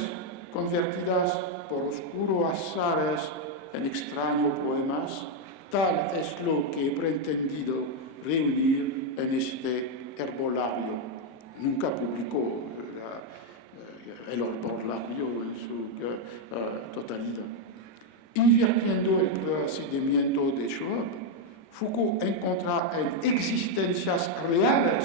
convertidas por oscuros azares en extraños poemas. Tal es lo que he pretendido reunir en este herbolario. Nunca publicó el herbolario en su totalidad. Invirtiendo el procedimiento de Schwab, Foucault encuentra en existencias reales,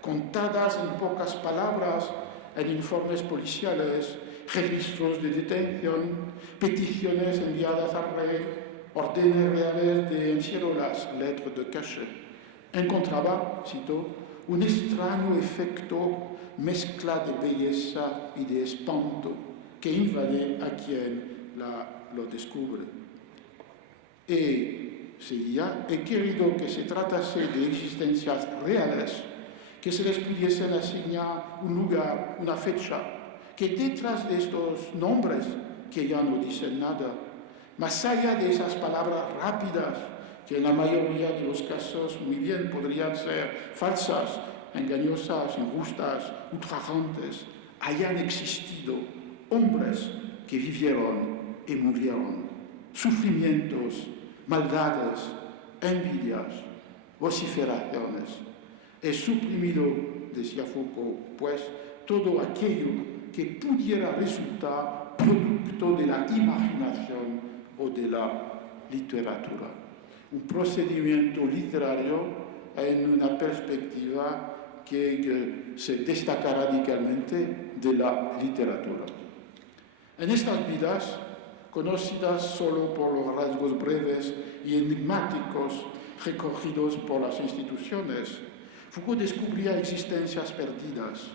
contadas en pocas palabras, en informes policiales, registros de detención, peticiones enviadas al rey, órdenes reales de encierro, las lettres de cachet. Encontraba, cito, un extraño efecto, mezcla de belleza y de espanto, que invade a quien lo descubre. Seguía, he querido que se tratase de existencias reales, que se les pudiesen asignar un lugar, una fecha, que detrás de estos nombres, que ya no dicen nada, más allá de esas palabras rápidas, que en la mayoría de los casos muy bien podrían ser falsas, engañosas, injustas, ultrajantes, hayan existido hombres que vivieron y murieron, sufrimientos, maldades, envidias, vociferaciones. He suprimido, decía Foucault, pues, todo aquello que pudiera resultar producto de la imaginación o de la literatura. Un procedimiento literario en una perspectiva que se destaca radicalmente de la literatura. En estas vidas, conocidas solo por los rasgos breves y enigmáticos recogidos por las instituciones, Foucault descubría existencias perdidas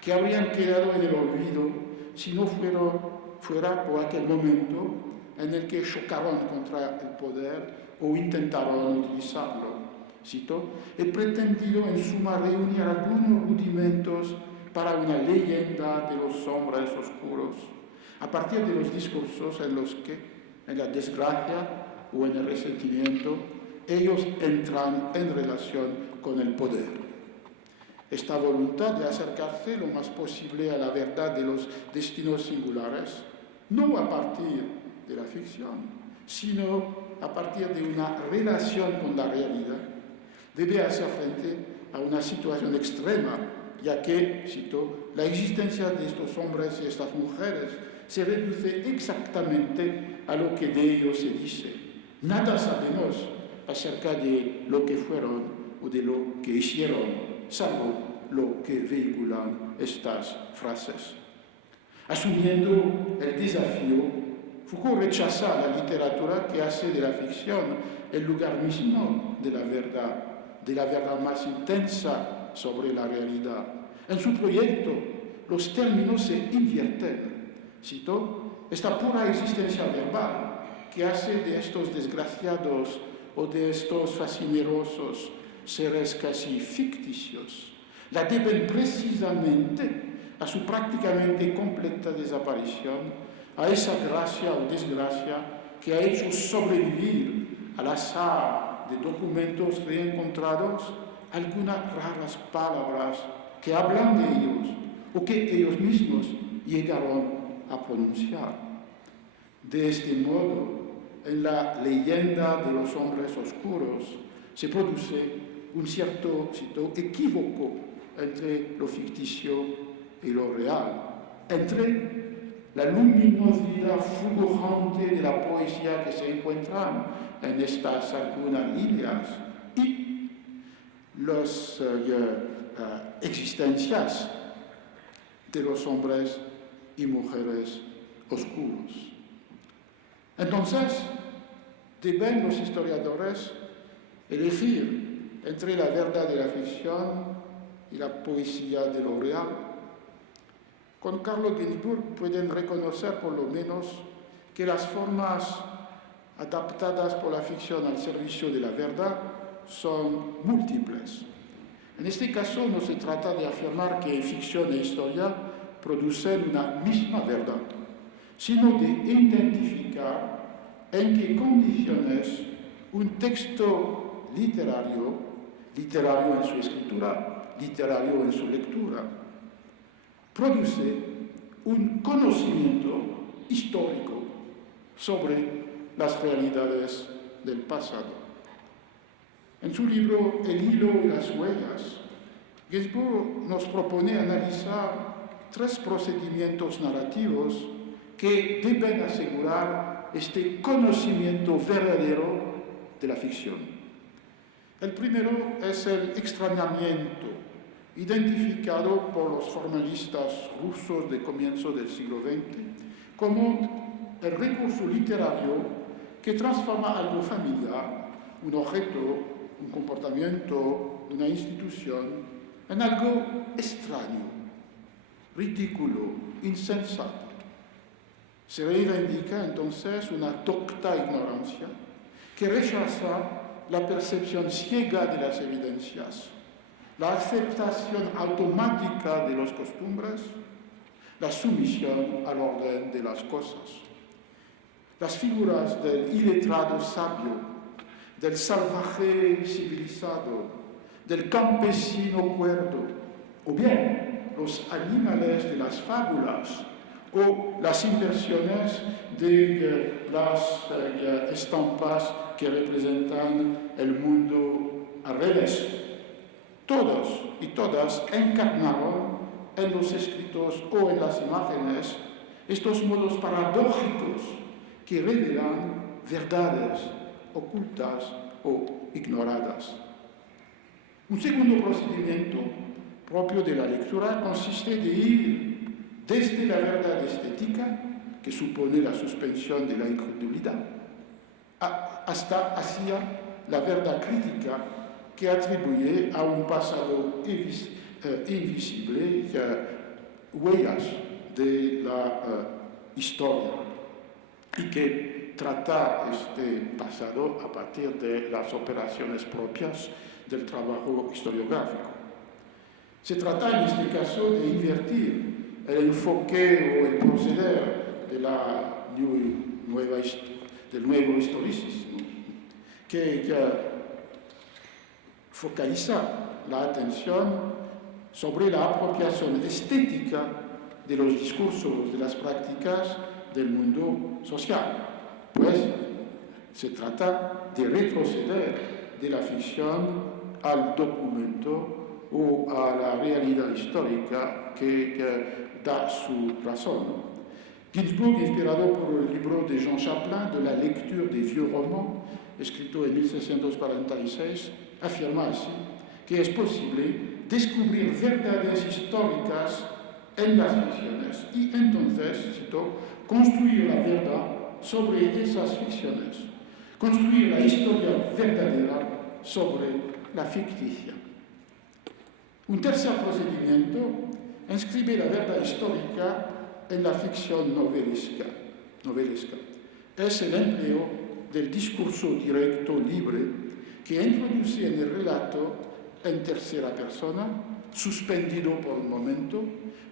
que habrían quedado en el olvido si no fuera por aquel momento en el que chocaron contra el poder o intentaron utilizarlo. Cito: he pretendido en suma reunir algunos rudimentos para una leyenda de los hombres oscuros, a partir de los discursos en los que, en la desgracia o en el resentimiento, ellos entran en relación con el poder. Esta voluntad de acercarse lo más posible a la verdad de los destinos singulares, no a partir de la ficción, sino a partir de una relación con la realidad, debe hacer frente a una situación extrema, ya que, cito, la existencia de estos hombres y estas mujeres se reduce exactamente a lo que de ellos se dice. Nada sabemos acerca de lo que fueron o de lo que hicieron, salvo lo que vehiculan estas frases. Asumiendo el desafío, Foucault rechaza la literatura que hace de la ficción el lugar mismo de la verdad más intensa sobre la realidad. En su proyecto, los términos se invierten. Cito: esta pura existencia verbal que hace de estos desgraciados o de estos fascinerosos seres casi ficticios, la deben precisamente a su prácticamente completa desaparición, a esa gracia o desgracia que ha hecho sobrevivir al azar de documentos reencontrados algunas raras palabras que hablan de ellos o que ellos mismos llegaron a pronunciar. De este modo, en la leyenda de los hombres oscuros se produce un cierto equívoco entre lo ficticio y lo real, entre la luminosidad fulgurante de la poesía que se encuentra en estas algunas líneas y las existencias de los hombres y mujeres oscuros. Entonces, deben los historiadores elegir entre la verdad de la ficción y la poesía de lo real. Con Carlo Ginzburg pueden reconocer por lo menos que las formas adaptadas por la ficción al servicio de la verdad son múltiples. En este caso no se trata de afirmar que ficción e historia producen una misma verdad, sino de identificar en qué condiciones un texto literario en su escritura, literario en su lectura, produce un conocimiento histórico sobre las realidades del pasado. En su libro El hilo y las huellas, Ginzburg nos propone analizar 3 procedimientos narrativos que deben asegurar este conocimiento verdadero de la ficción. El primero es el extrañamiento, identificado por los formalistas rusos de comienzo del siglo XX como el recurso literario que transforma algo familiar, un objeto, un comportamiento, una institución, en algo extraño, ridículo, insensato. Se reivindica entonces una docta ignorancia que rechaza la percepción ciega de las evidencias, la aceptación automática de las costumbres, la sumisión al orden de las cosas. Las figuras del iletrado sabio, del salvaje civilizado, del campesino cuerdo, o bien los animales de las fábulas, o las inversiones de las estampas que representan el mundo al revés. Todos y todas encarnaron en los escritos o en las imágenes estos modos paradójicos que revelan verdades ocultas o ignoradas. Un segundo procedimiento propio de la lectura consiste de ir desde la verdad estética, que supone la suspensión de la incredulidad, hasta hacia la verdad crítica, que atribuye a un pasado invisible huellas de la historia y que trata este pasado a partir de las operaciones propias del trabajo historiográfico. Se trata en este caso de invertir el enfoque o el proceder del nuevo historicismo, que focaliza la atención sobre la apropiación estética de los discursos, de las prácticas del mundo social. Pues se trata de retroceder de la ficción al documento o a la realidad histórica que da su razón. Ginzburg, inspirado por el libro de Jean Chaplin de la lecture des vieux romans, escrito en 1646, afirma así que es posible descubrir verdades históricas en las ficciones y entonces, cito, construir la verdad sobre esas ficciones, construir la historia verdadera sobre la ficticia. Un tercer procedimiento inscribe la verdad histórica en la ficción novelesca. Es el empleo del discurso directo libre que introduce en el relato en tercera persona suspendido por un momento,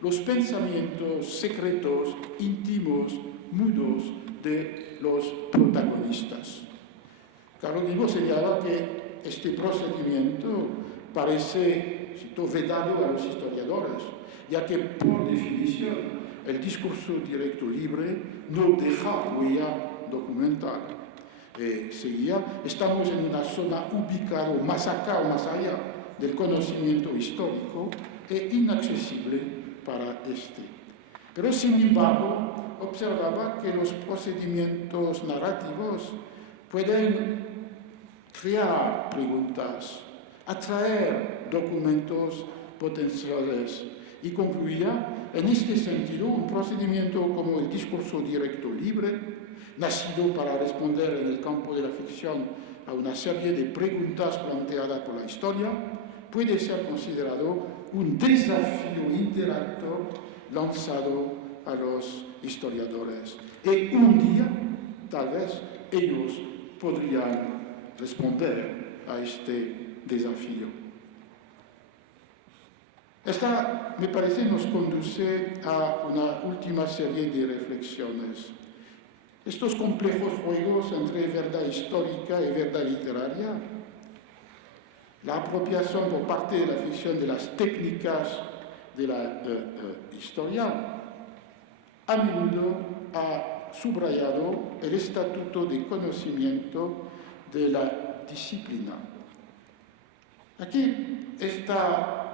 los pensamientos secretos, íntimos, mudos de los protagonistas. Carlos Guimond señala que este procedimiento parece vedado a los historiadores, ya que por definición el discurso directo libre no deja huella documental. Seguía, estamos en una zona ubicada más acá o más allá del conocimiento histórico e inaccesible para este. Pero sin embargo, observaba que los procedimientos narrativos pueden crear preguntas, atraer documentos potenciales y concluía en este sentido un procedimiento como el discurso directo libre, nacido para responder en el campo de la ficción a una serie de preguntas planteadas por la historia, puede ser considerado un desafío intelecto lanzado a los historiadores. Y un día, tal vez, ellos podrían responder a este desafío. Esta, me parece, nos conduce a una última serie de reflexiones. Estos complejos juegos entre verdad histórica y verdad literaria, la apropiación por parte de la ficción de las técnicas de la historia, a menudo ha subrayado el estatuto de conocimiento de la disciplina. Aquí está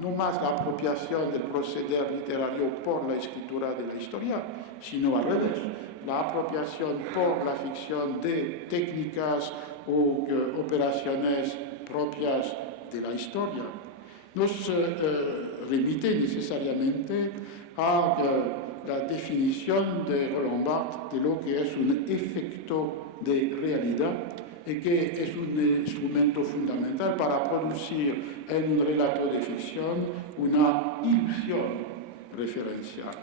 no más la apropiación del proceder literario por la escritura de la historia, sino al revés, la apropiación por la ficción de técnicas o operaciones propias de la historia. Nos remite necesariamente a la definición de Roland Barthes de lo que es un efecto de realidad y que es un instrumento fundamental para producir en un relato de ficción una ilusión referencial.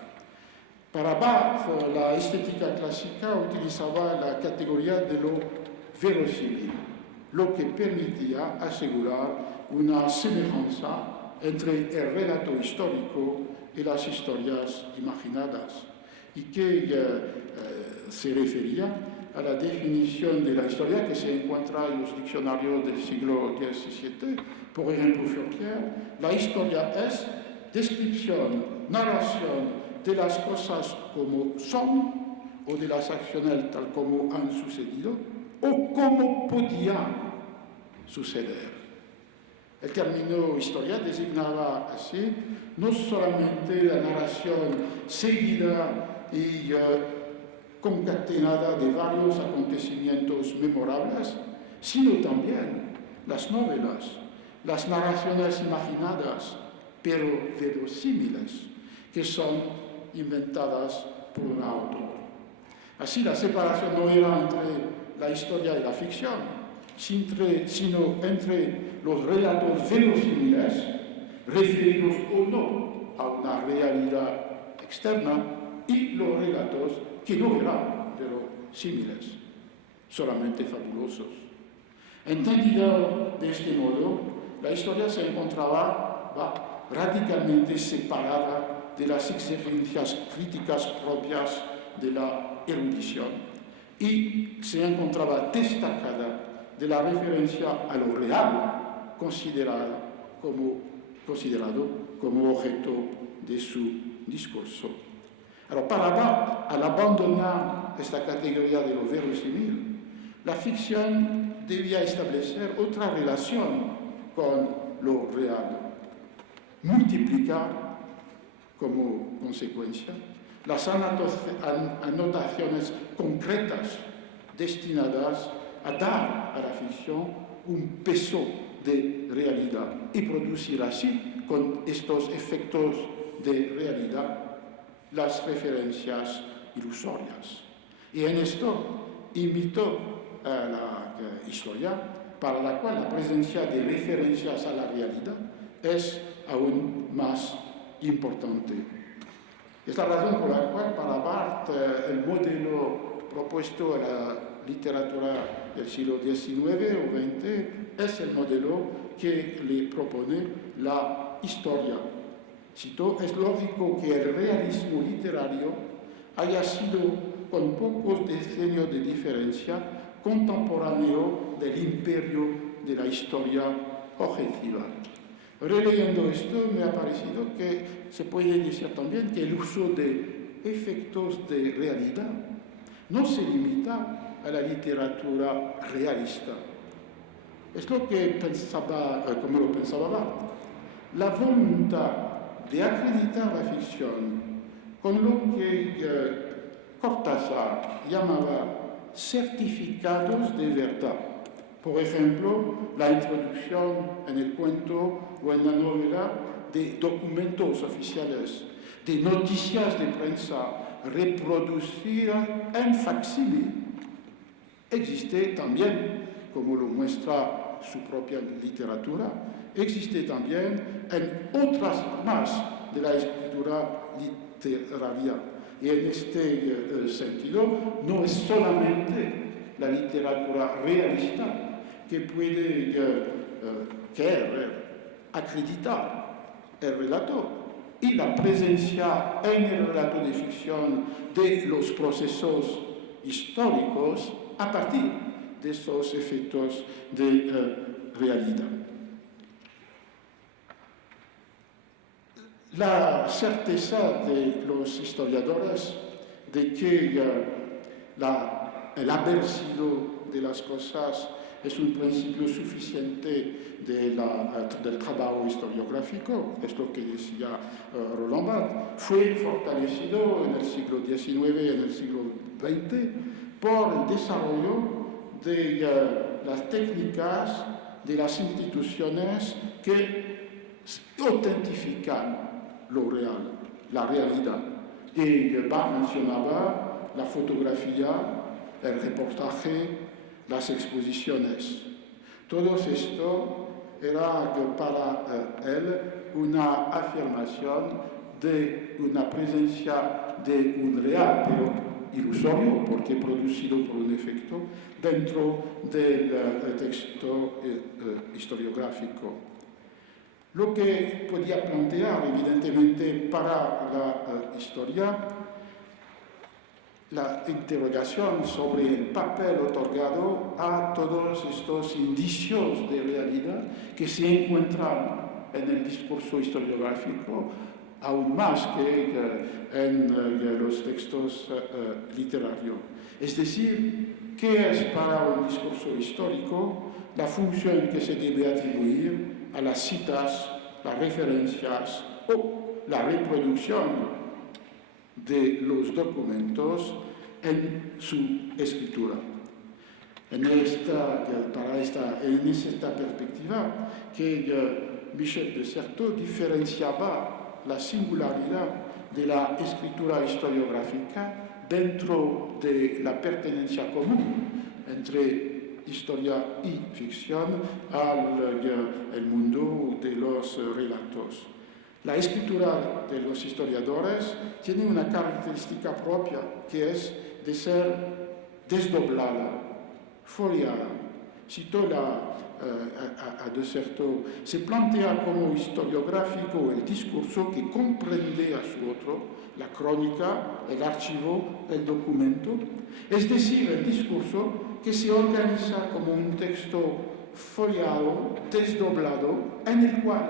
Para Barthes, la estética clásica utilizaba la categoría de lo verosímil, lo que permitía asegurar una semejanza entre el relato histórico y las historias imaginadas, y que se refería a la definición de la historia que se encuentra en los diccionarios del siglo XVII. Por ejemplo, Furquier, la historia es descripción, narración de las cosas como son o de las acciones tal como han sucedido o como podían suceder. El término historia designaba así no solamente la narración seguida y concatenada de varios acontecimientos memorables, sino también las novelas, las narraciones imaginadas, pero verosímiles, que son inventadas por un autor. Así, la separación no era entre la historia y la ficción, sino entre los relatos verosímiles, referidos o no a una realidad externa, y los relatos que no eran verosímiles, solamente fabulosos. Entendido de este modo, la historia se encontraba radicalmente separada de las exigencias críticas propias de la erudición y se encontraba destacada de la referencia a lo real, considerado como objeto de su discurso. Alors, al abandonar esta categoría de lo verosímil, la ficción debía establecer otra relación con lo real, multiplicar como consecuencia las anotaciones concretas destinadas a dar a la ficción un peso de realidad y producir así, con estos efectos de realidad, las referencias ilusorias. Y en esto invitó a la historia, para la cual la presencia de referencias a la realidad es aún más importante. Es la razón por la cual para Barthes el modelo propuesto a la literatura del siglo XIX o XX es el modelo que le propone la historia. Cito, es lógico que el realismo literario haya sido, con pocos decenios de diferencia, contemporáneo del imperio de la historia objetiva. Releyendo esto, me ha parecido que se puede decir también que el uso de efectos de realidad no se limita a la literatura realista. Es lo que pensaba, como lo pensaba Barthes. La voluntad de acreditar la ficción con lo que Cortázar llamaba certificados de verdad. Por ejemplo, la introducción en el cuento o en la novela de documentos oficiales, de noticias de prensa reproducidas en facsímil, existe también, como lo muestra su propia literatura, existe también en otras formas de la escritura literaria. Y en este sentido, no es solamente la literatura realista que puede acreditar el relato y la presencia en el relato de ficción de los procesos históricos a partir de esos efectos de realidad. La certeza de los historiadores de que el haber sido de las cosas es un principio suficiente del trabajo historiográfico, es lo que decía Roland Barthes, fue fortalecido en el siglo XIX y en el siglo XX por el desarrollo de las técnicas de las instituciones que autentifican lo real, la realidad. Y Barthes mencionaba la fotografía, el reportaje, las exposiciones. Todo esto era para él una afirmación de una presencia de un real, pero ilusorio, porque producido por un efecto, dentro del texto historiográfico. Lo que podía plantear, evidentemente, para la historia, la interrogación sobre el papel otorgado a todos estos indicios de realidad que se encuentran en el discurso historiográfico, aún más que en los textos literarios. Es decir, ¿qué es para un discurso histórico la función que se debe atribuir a las citas, las referencias o la reproducción de los documentos en su escritura? En esta perspectiva que Michel de Certeau diferenciaba la singularidad de la escritura historiográfica dentro de la pertenencia común entre historia y ficción al mundo de los relatos. La escritura de los historiadores tiene una característica propia, que es de ser desdoblada, foliada. Cito a De Certeau, se plantea como historiográfico el discurso que comprende a su otro, la crónica, el archivo, el documento, es decir, el discurso que se organiza como un texto foliado, desdoblado, en el cual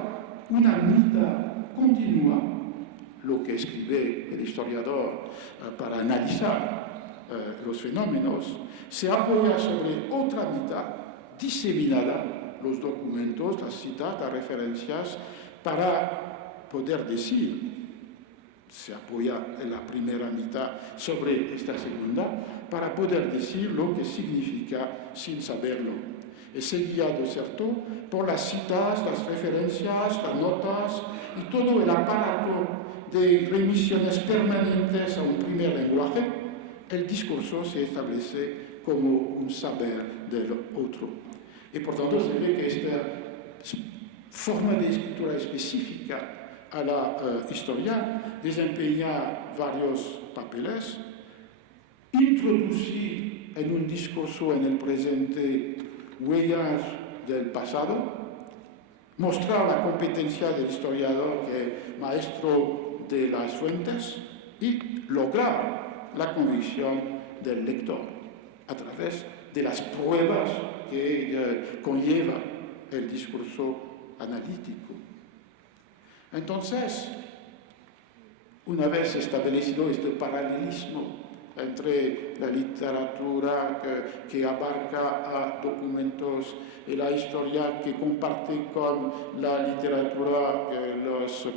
una mitad continúa lo que escribe el historiador para analizar los fenómenos, se apoya sobre otra mitad diseminada, los documentos, las citas, las referencias, para poder decir, se apoya en la primera mitad sobre esta segunda, para poder decir lo que significa sin saberlo. Es guiado, ¿cierto?, por las citas, las referencias, las notas y todo el aparato de remisiones permanentes a un primer lenguaje. El discurso se establece como un saber del otro. Y por tanto se ve que esta forma de escritura específica a la historia desempeña varios papeles. Introducir en un discurso en el presente huellas del pasado, mostrar la competencia del historiador que es maestro de las fuentes y lograr la convicción del lector a través de las pruebas que conlleva el discurso analítico. Entonces, una vez establecido este paralelismo entre la literatura que abarca a documentos y la historia que comparte con la literatura los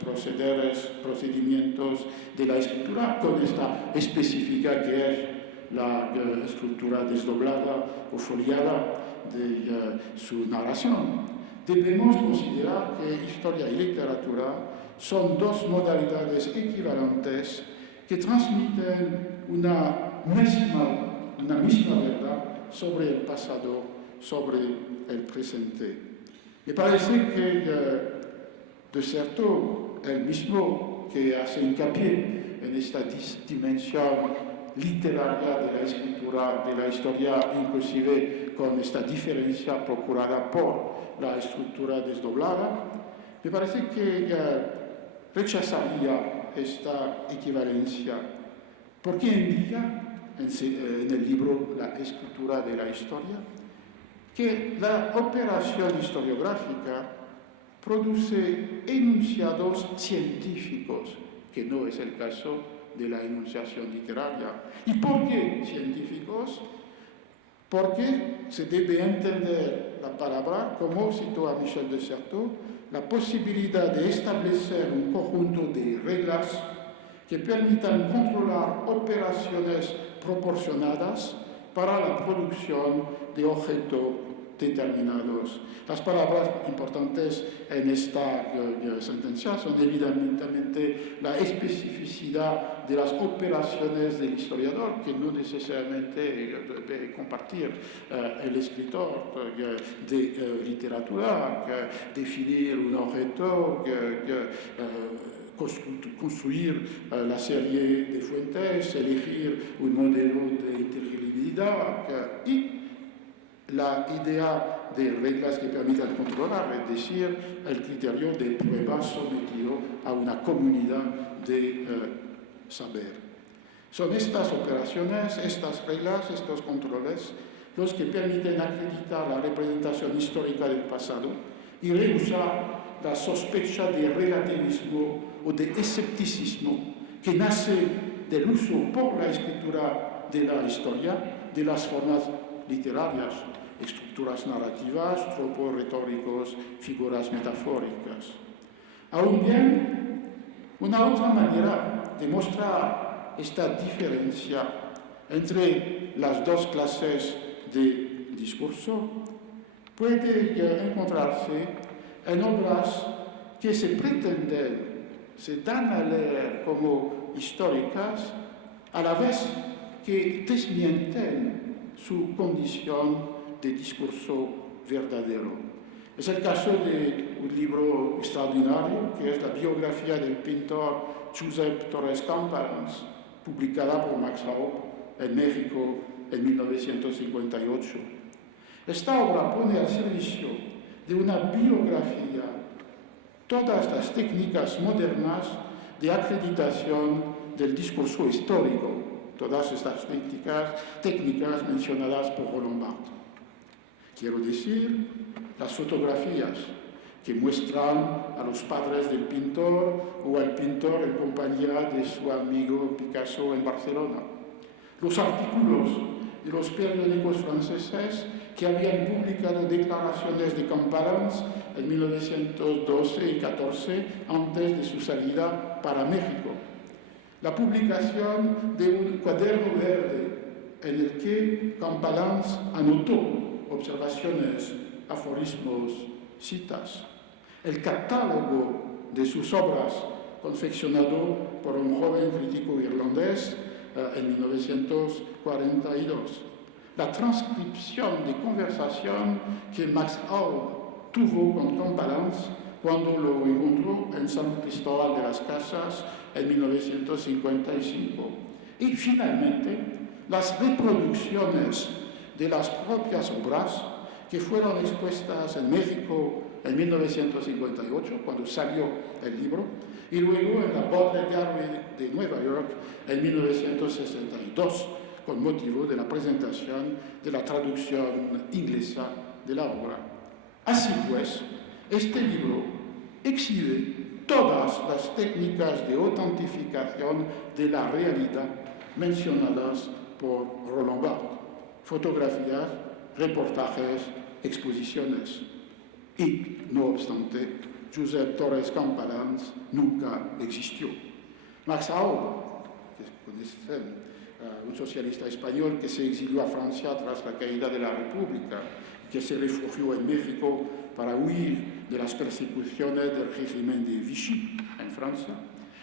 procedimientos de la escritura, con esta específica que es la estructura desdoblada o foliada de su narración. Debemos considerar que historia y literatura son dos modalidades equivalentes que transmiten una misma verdad sobre el pasado, sobre el presente. Me parece que de cierto, el mismo que hace hincapié en esta dimensión literaria de la escritura, de la historia, inclusive con esta diferencia procurada por la estructura desdoblada, me parece que rechazaría esta equivalencia, porque indica en el libro La escritura de la historia que la operación historiográfica produce enunciados científicos, que no es el caso de la enunciación literaria. ¿Y por qué científicos? Porque se debe entender la palabra, como citó a Michel de Certeau, la posibilidad de establecer un conjunto de reglas que permitan controlar operaciones proporcionadas para la producción de objetos determinados. Las palabras importantes en esta sentencia son evidentemente la especificidad de las operaciones del historiador, que no necesariamente debe compartir el escritor de literatura, definir un objeto, construir la serie de fuentes, elegir un modelo de inteligibilidad y la idea de reglas que permitan controlar, es decir, el criterio de prueba sometido a una comunidad de saber. Son estas operaciones, estas reglas, estos controles, los que permiten acreditar la representación histórica del pasado y rehusar la sospecha de relativismo o de escepticismo que nace del uso por la escritura de la historia de las formas literarias, estructuras narrativas, tropos retóricos, figuras metafóricas. Aún bien, una otra manera de mostrar esta diferencia entre las dos clases de discurso puede encontrarse en obras que se pretenden, se dan a leer como históricas, a la vez que desmienten su condición de discurso verdadero. Es el caso de un libro extraordinario, que es la biografía del pintor Josep Torres Campalans, publicada por Max Raupp en México en 1958. Esta obra pone al servicio de una biografía todas las técnicas modernas de acreditación del discurso histórico, todas estas técnicas mencionadas por Roland Barthes. Quiero decir, las fotografías que muestran a los padres del pintor o al pintor en compañía de su amigo Picasso en Barcelona. Los artículos de los periódicos franceses que habían publicado declaraciones de Campalans en 1912 y 14 antes de su salida para México. La publicación de un cuaderno verde en el que Campalans anotó observaciones, aforismos, citas. El catálogo de sus obras, confeccionado por un joven crítico irlandés en 1942. La transcripción de conversación que Max Raupp tuvo con Campalans cuando lo encontró en San Cristóbal de las Casas en 1955. Y finalmente, las reproducciones de las propias obras que fueron expuestas en México en 1958, cuando salió el libro, y luego en la Bodleian Gallery de Nueva York en 1962, con motivo de la presentación de la traducción inglesa de la obra. Así pues, este libro exhibe todas las técnicas de autentificación de la realidad mencionadas por Roland Barthes: fotografías, reportajes, exposiciones. Y, no obstante, Josep Torres Campalans nunca existió. Max Aub, que conocen, un socialista español que se exilió a Francia tras la caída de la República y que se refugió en México para huir de las persecuciones del régimen de Vichy en Francia,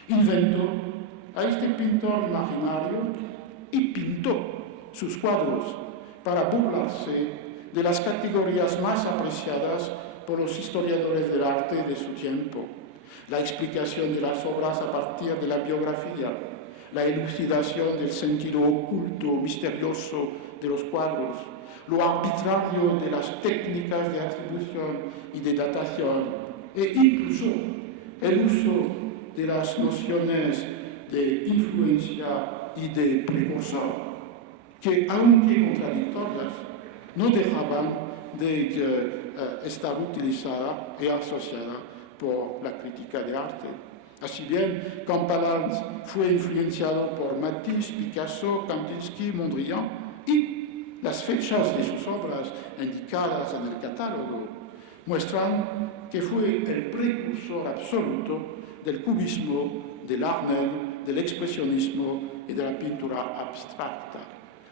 inventó a este pintor imaginario y pintó sus cuadros para burlarse de las categorías más apreciadas por los historiadores del arte de su tiempo: la explicación de las obras a partir de la biografía, la elucidación del sentido oculto, misterioso de los cuadros, lo arbitrario de las técnicas de atribución y de datación, e incluso el uso de las nociones de influencia y de precursor, que, aunque contradictorias, no dejaban de estar utilizada y asociada por la crítica de arte. Así bien, Campalans fue influenciado por Matisse, Picasso, Kandinsky, Mondrian, y las fechas de sus obras indicadas en el catálogo muestran que fue el precursor absoluto del cubismo, del art negro, del expresionismo y de la pintura abstracta.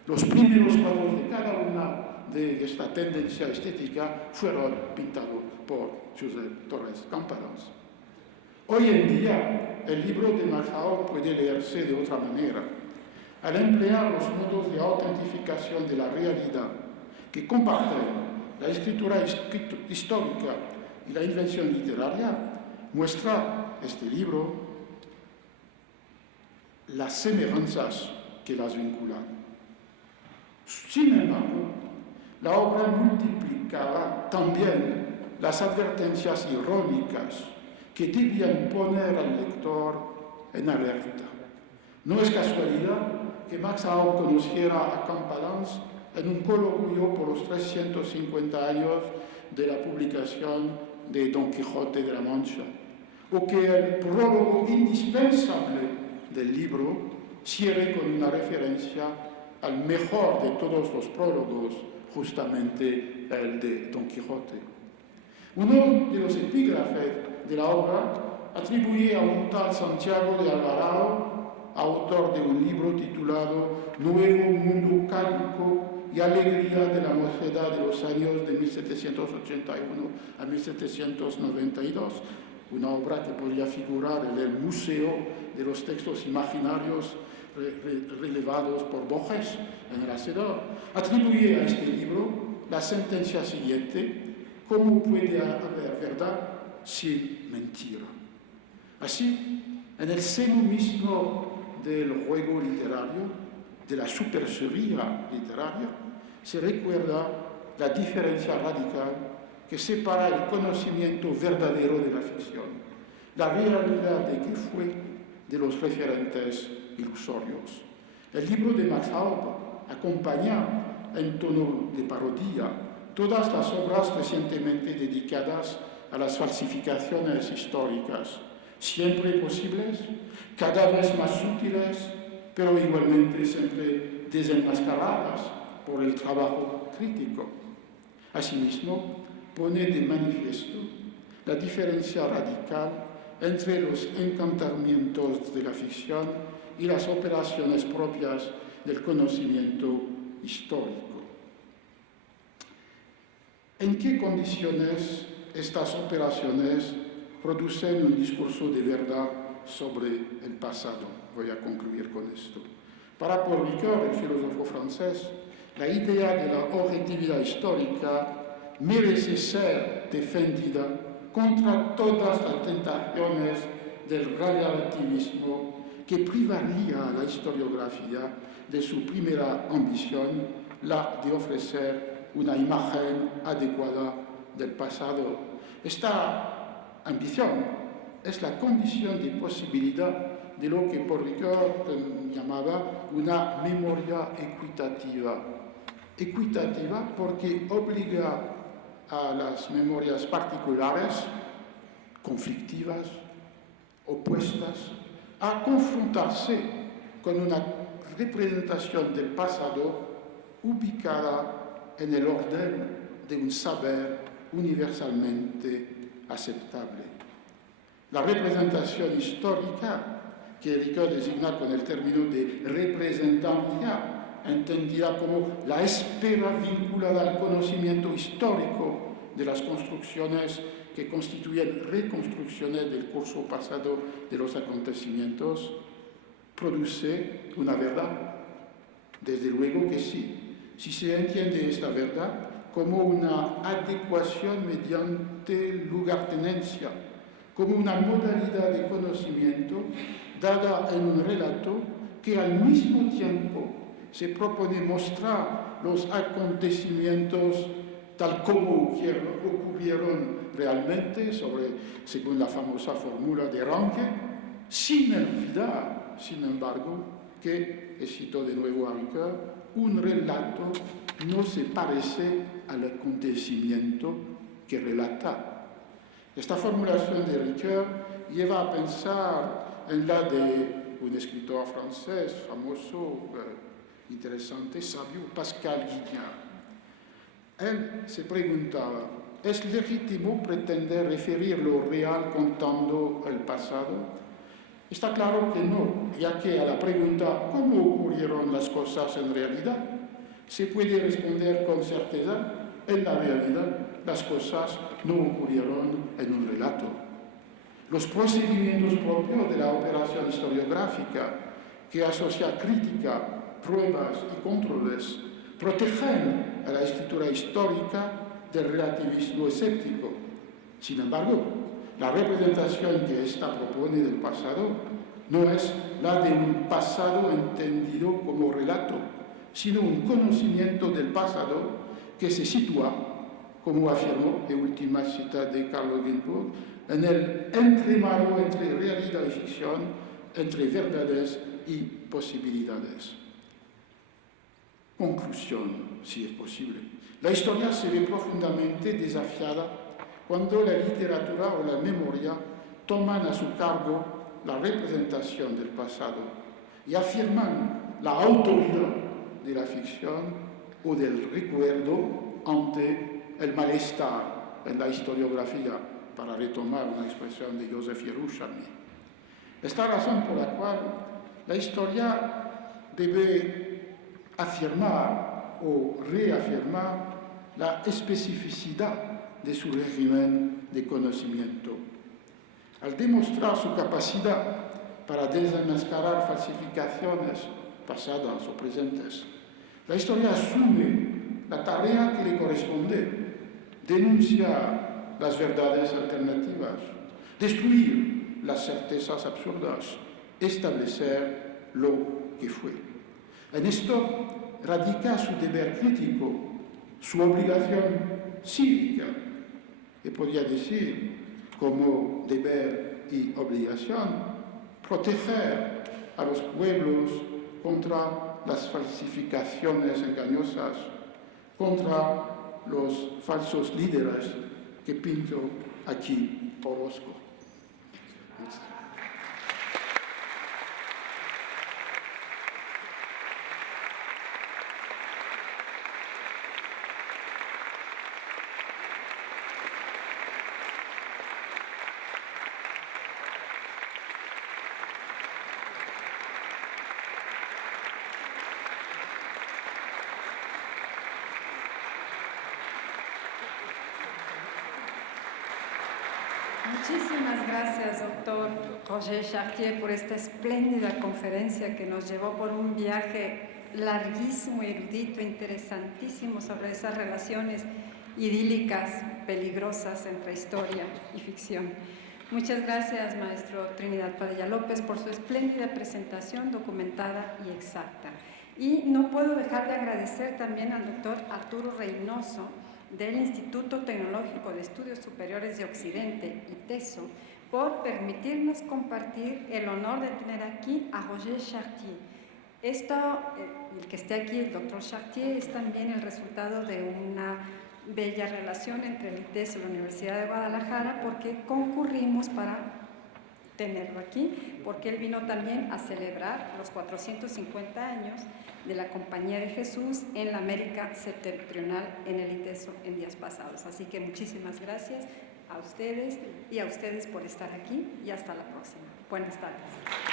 Los primeros cuadros de cada una de esta tendencia estética fueron pintados por Josep Torres Campalans. Hoy en día, el libro de Max Aub puede leerse de otra manera. Al emplear los modos de autentificación de la realidad que comparten la escritura histórica y la invención literaria, muestra este libro las semejanzas que las vinculan. Sin embargo, la obra multiplicaba también las advertencias irónicas que debían poner al lector en alerta. No es casualidad que Max Aub conociera a Campalans en un coloquio por los 350 años de la publicación de Don Quijote de la Mancha, o que el prólogo indispensable del libro cierre con una referencia al mejor de todos los prólogos, justamente el de Don Quijote. Uno de los epígrafes de la obra atribuye a un tal Santiago de Alvarado, autor de un libro titulado Nuevo Mundo Cálico y Alegría de la Mocedad de los años de 1781 a 1792, una obra que podría figurar en el Museo de los Textos Imaginarios relevados por Borges en el Hacedor. Atribuye a este libro la sentencia siguiente: ¿cómo puede haber verdad sin mentira? Así, en el seno mismo del juego literario, de la superchería literaria, se recuerda la diferencia radical que separa el conocimiento verdadero de la ficción, la realidad de qué fue de los referentes ilusorios. El libro de Max Aub acompaña en tono de parodia todas las obras recientemente dedicadas a las falsificaciones históricas, siempre posibles, cada vez más sutiles, pero igualmente siempre desenmascaradas por el trabajo crítico. Asimismo, pone de manifiesto la diferencia radical entre los encantamientos de la ficción y las operaciones propias del conocimiento histórico. ¿En qué condiciones estas operaciones producen un discurso de verdad sobre el pasado? Voy a concluir con esto. Para Paul Ricoeur, el filósofo francés, la idea de la objetividad histórica merece ser defendida contra todas las tentaciones del relativismo que privaría a la historiografía de su primera ambición, la de ofrecer una imagen adecuada del pasado. Esta ambición es la condición de posibilidad de lo que por Ricoeur llamaba una memoria equitativa. Equitativa porque obliga a las memorias particulares, conflictivas, opuestas, a confrontarse con una representación del pasado ubicada en el orden de un saber universalmente aceptable. La representación histórica, que Ricoeur designa con el término de representancia, entendida como la espera vinculada al conocimiento histórico de las construcciones que constituyen reconstrucciones del curso pasado de los acontecimientos, produce una verdad. Desde luego que sí. Si se entiende esta verdad como una adecuación mediante lugartenencia, como una modalidad de conocimiento dada en un relato que al mismo tiempo se propone mostrar los acontecimientos tal como ocurrieron realmente, según la famosa fórmula de Ranke, sin olvidar, sin embargo, que, cito de nuevo a Ricoeur, un relato no se parece al acontecimiento que relata. Esta formulación de Ricoeur lleva a pensar en la de un escritor francés famoso, interesante, sabio, Pascal Guignard. Él se preguntaba, ¿es legítimo pretender referir lo real contando el pasado? Está claro que no, ya que a la pregunta ¿cómo ocurrieron las cosas en realidad? Se puede responder con certeza, en la realidad las cosas no ocurrieron en un relato. Los procedimientos propios de la operación historiográfica, que asocia crítica, pruebas y controles, protegen a la escritura histórica del relativismo escéptico. Sin embargo, la representación que ésta propone del pasado no es la de un pasado entendido como relato, sino un conocimiento del pasado que se sitúa, como afirmó la última cita de Carlo Ginzburg, en el entremado entre realidad y ficción, entre verdades y posibilidades. Conclusión, si es posible. La historia se ve profundamente desafiada cuando la literatura o la memoria toman a su cargo la representación del pasado y afirman la autoridad de la ficción o del recuerdo ante el malestar en la historiografía, para retomar una expresión de Joseph Yerushalmi. Esta razón por la cual la historia debe afirmar o reafirmar la especificidad de su régimen de conocimiento. Al demostrar su capacidad para desenmascarar falsificaciones pasadas o presentes, la historia asume la tarea que le corresponde, denunciar las verdades alternativas, destruir las certezas absurdas, establecer lo que fue. En esto radica su deber crítico, su obligación cívica, y podría decir, como deber y obligación, proteger a los pueblos contra las falsificaciones engañosas, contra los falsos líderes que pinto aquí Orozco. Muchísimas gracias, doctor Roger Chartier, por esta espléndida conferencia que nos llevó por un viaje larguísimo, erudito, interesantísimo sobre esas relaciones idílicas, peligrosas entre historia y ficción. Muchas gracias, maestro Trinidad Padilla López, por su espléndida presentación documentada y exacta. Y no puedo dejar de agradecer también al doctor Arturo Reynoso del Instituto Tecnológico de Estudios Superiores de Occidente, ITESO, por permitirnos compartir el honor de tener aquí a Roger Chartier. El que esté aquí, el doctor Chartier, es también el resultado de una bella relación entre el ITESO y la Universidad de Guadalajara, porque concurrimos para tenerlo aquí, porque él vino también a celebrar los 450 años de la Compañía de Jesús en la América septentrional en el ITESO en días pasados. Así que muchísimas gracias a ustedes y a ustedes por estar aquí y hasta la próxima. Buenas tardes.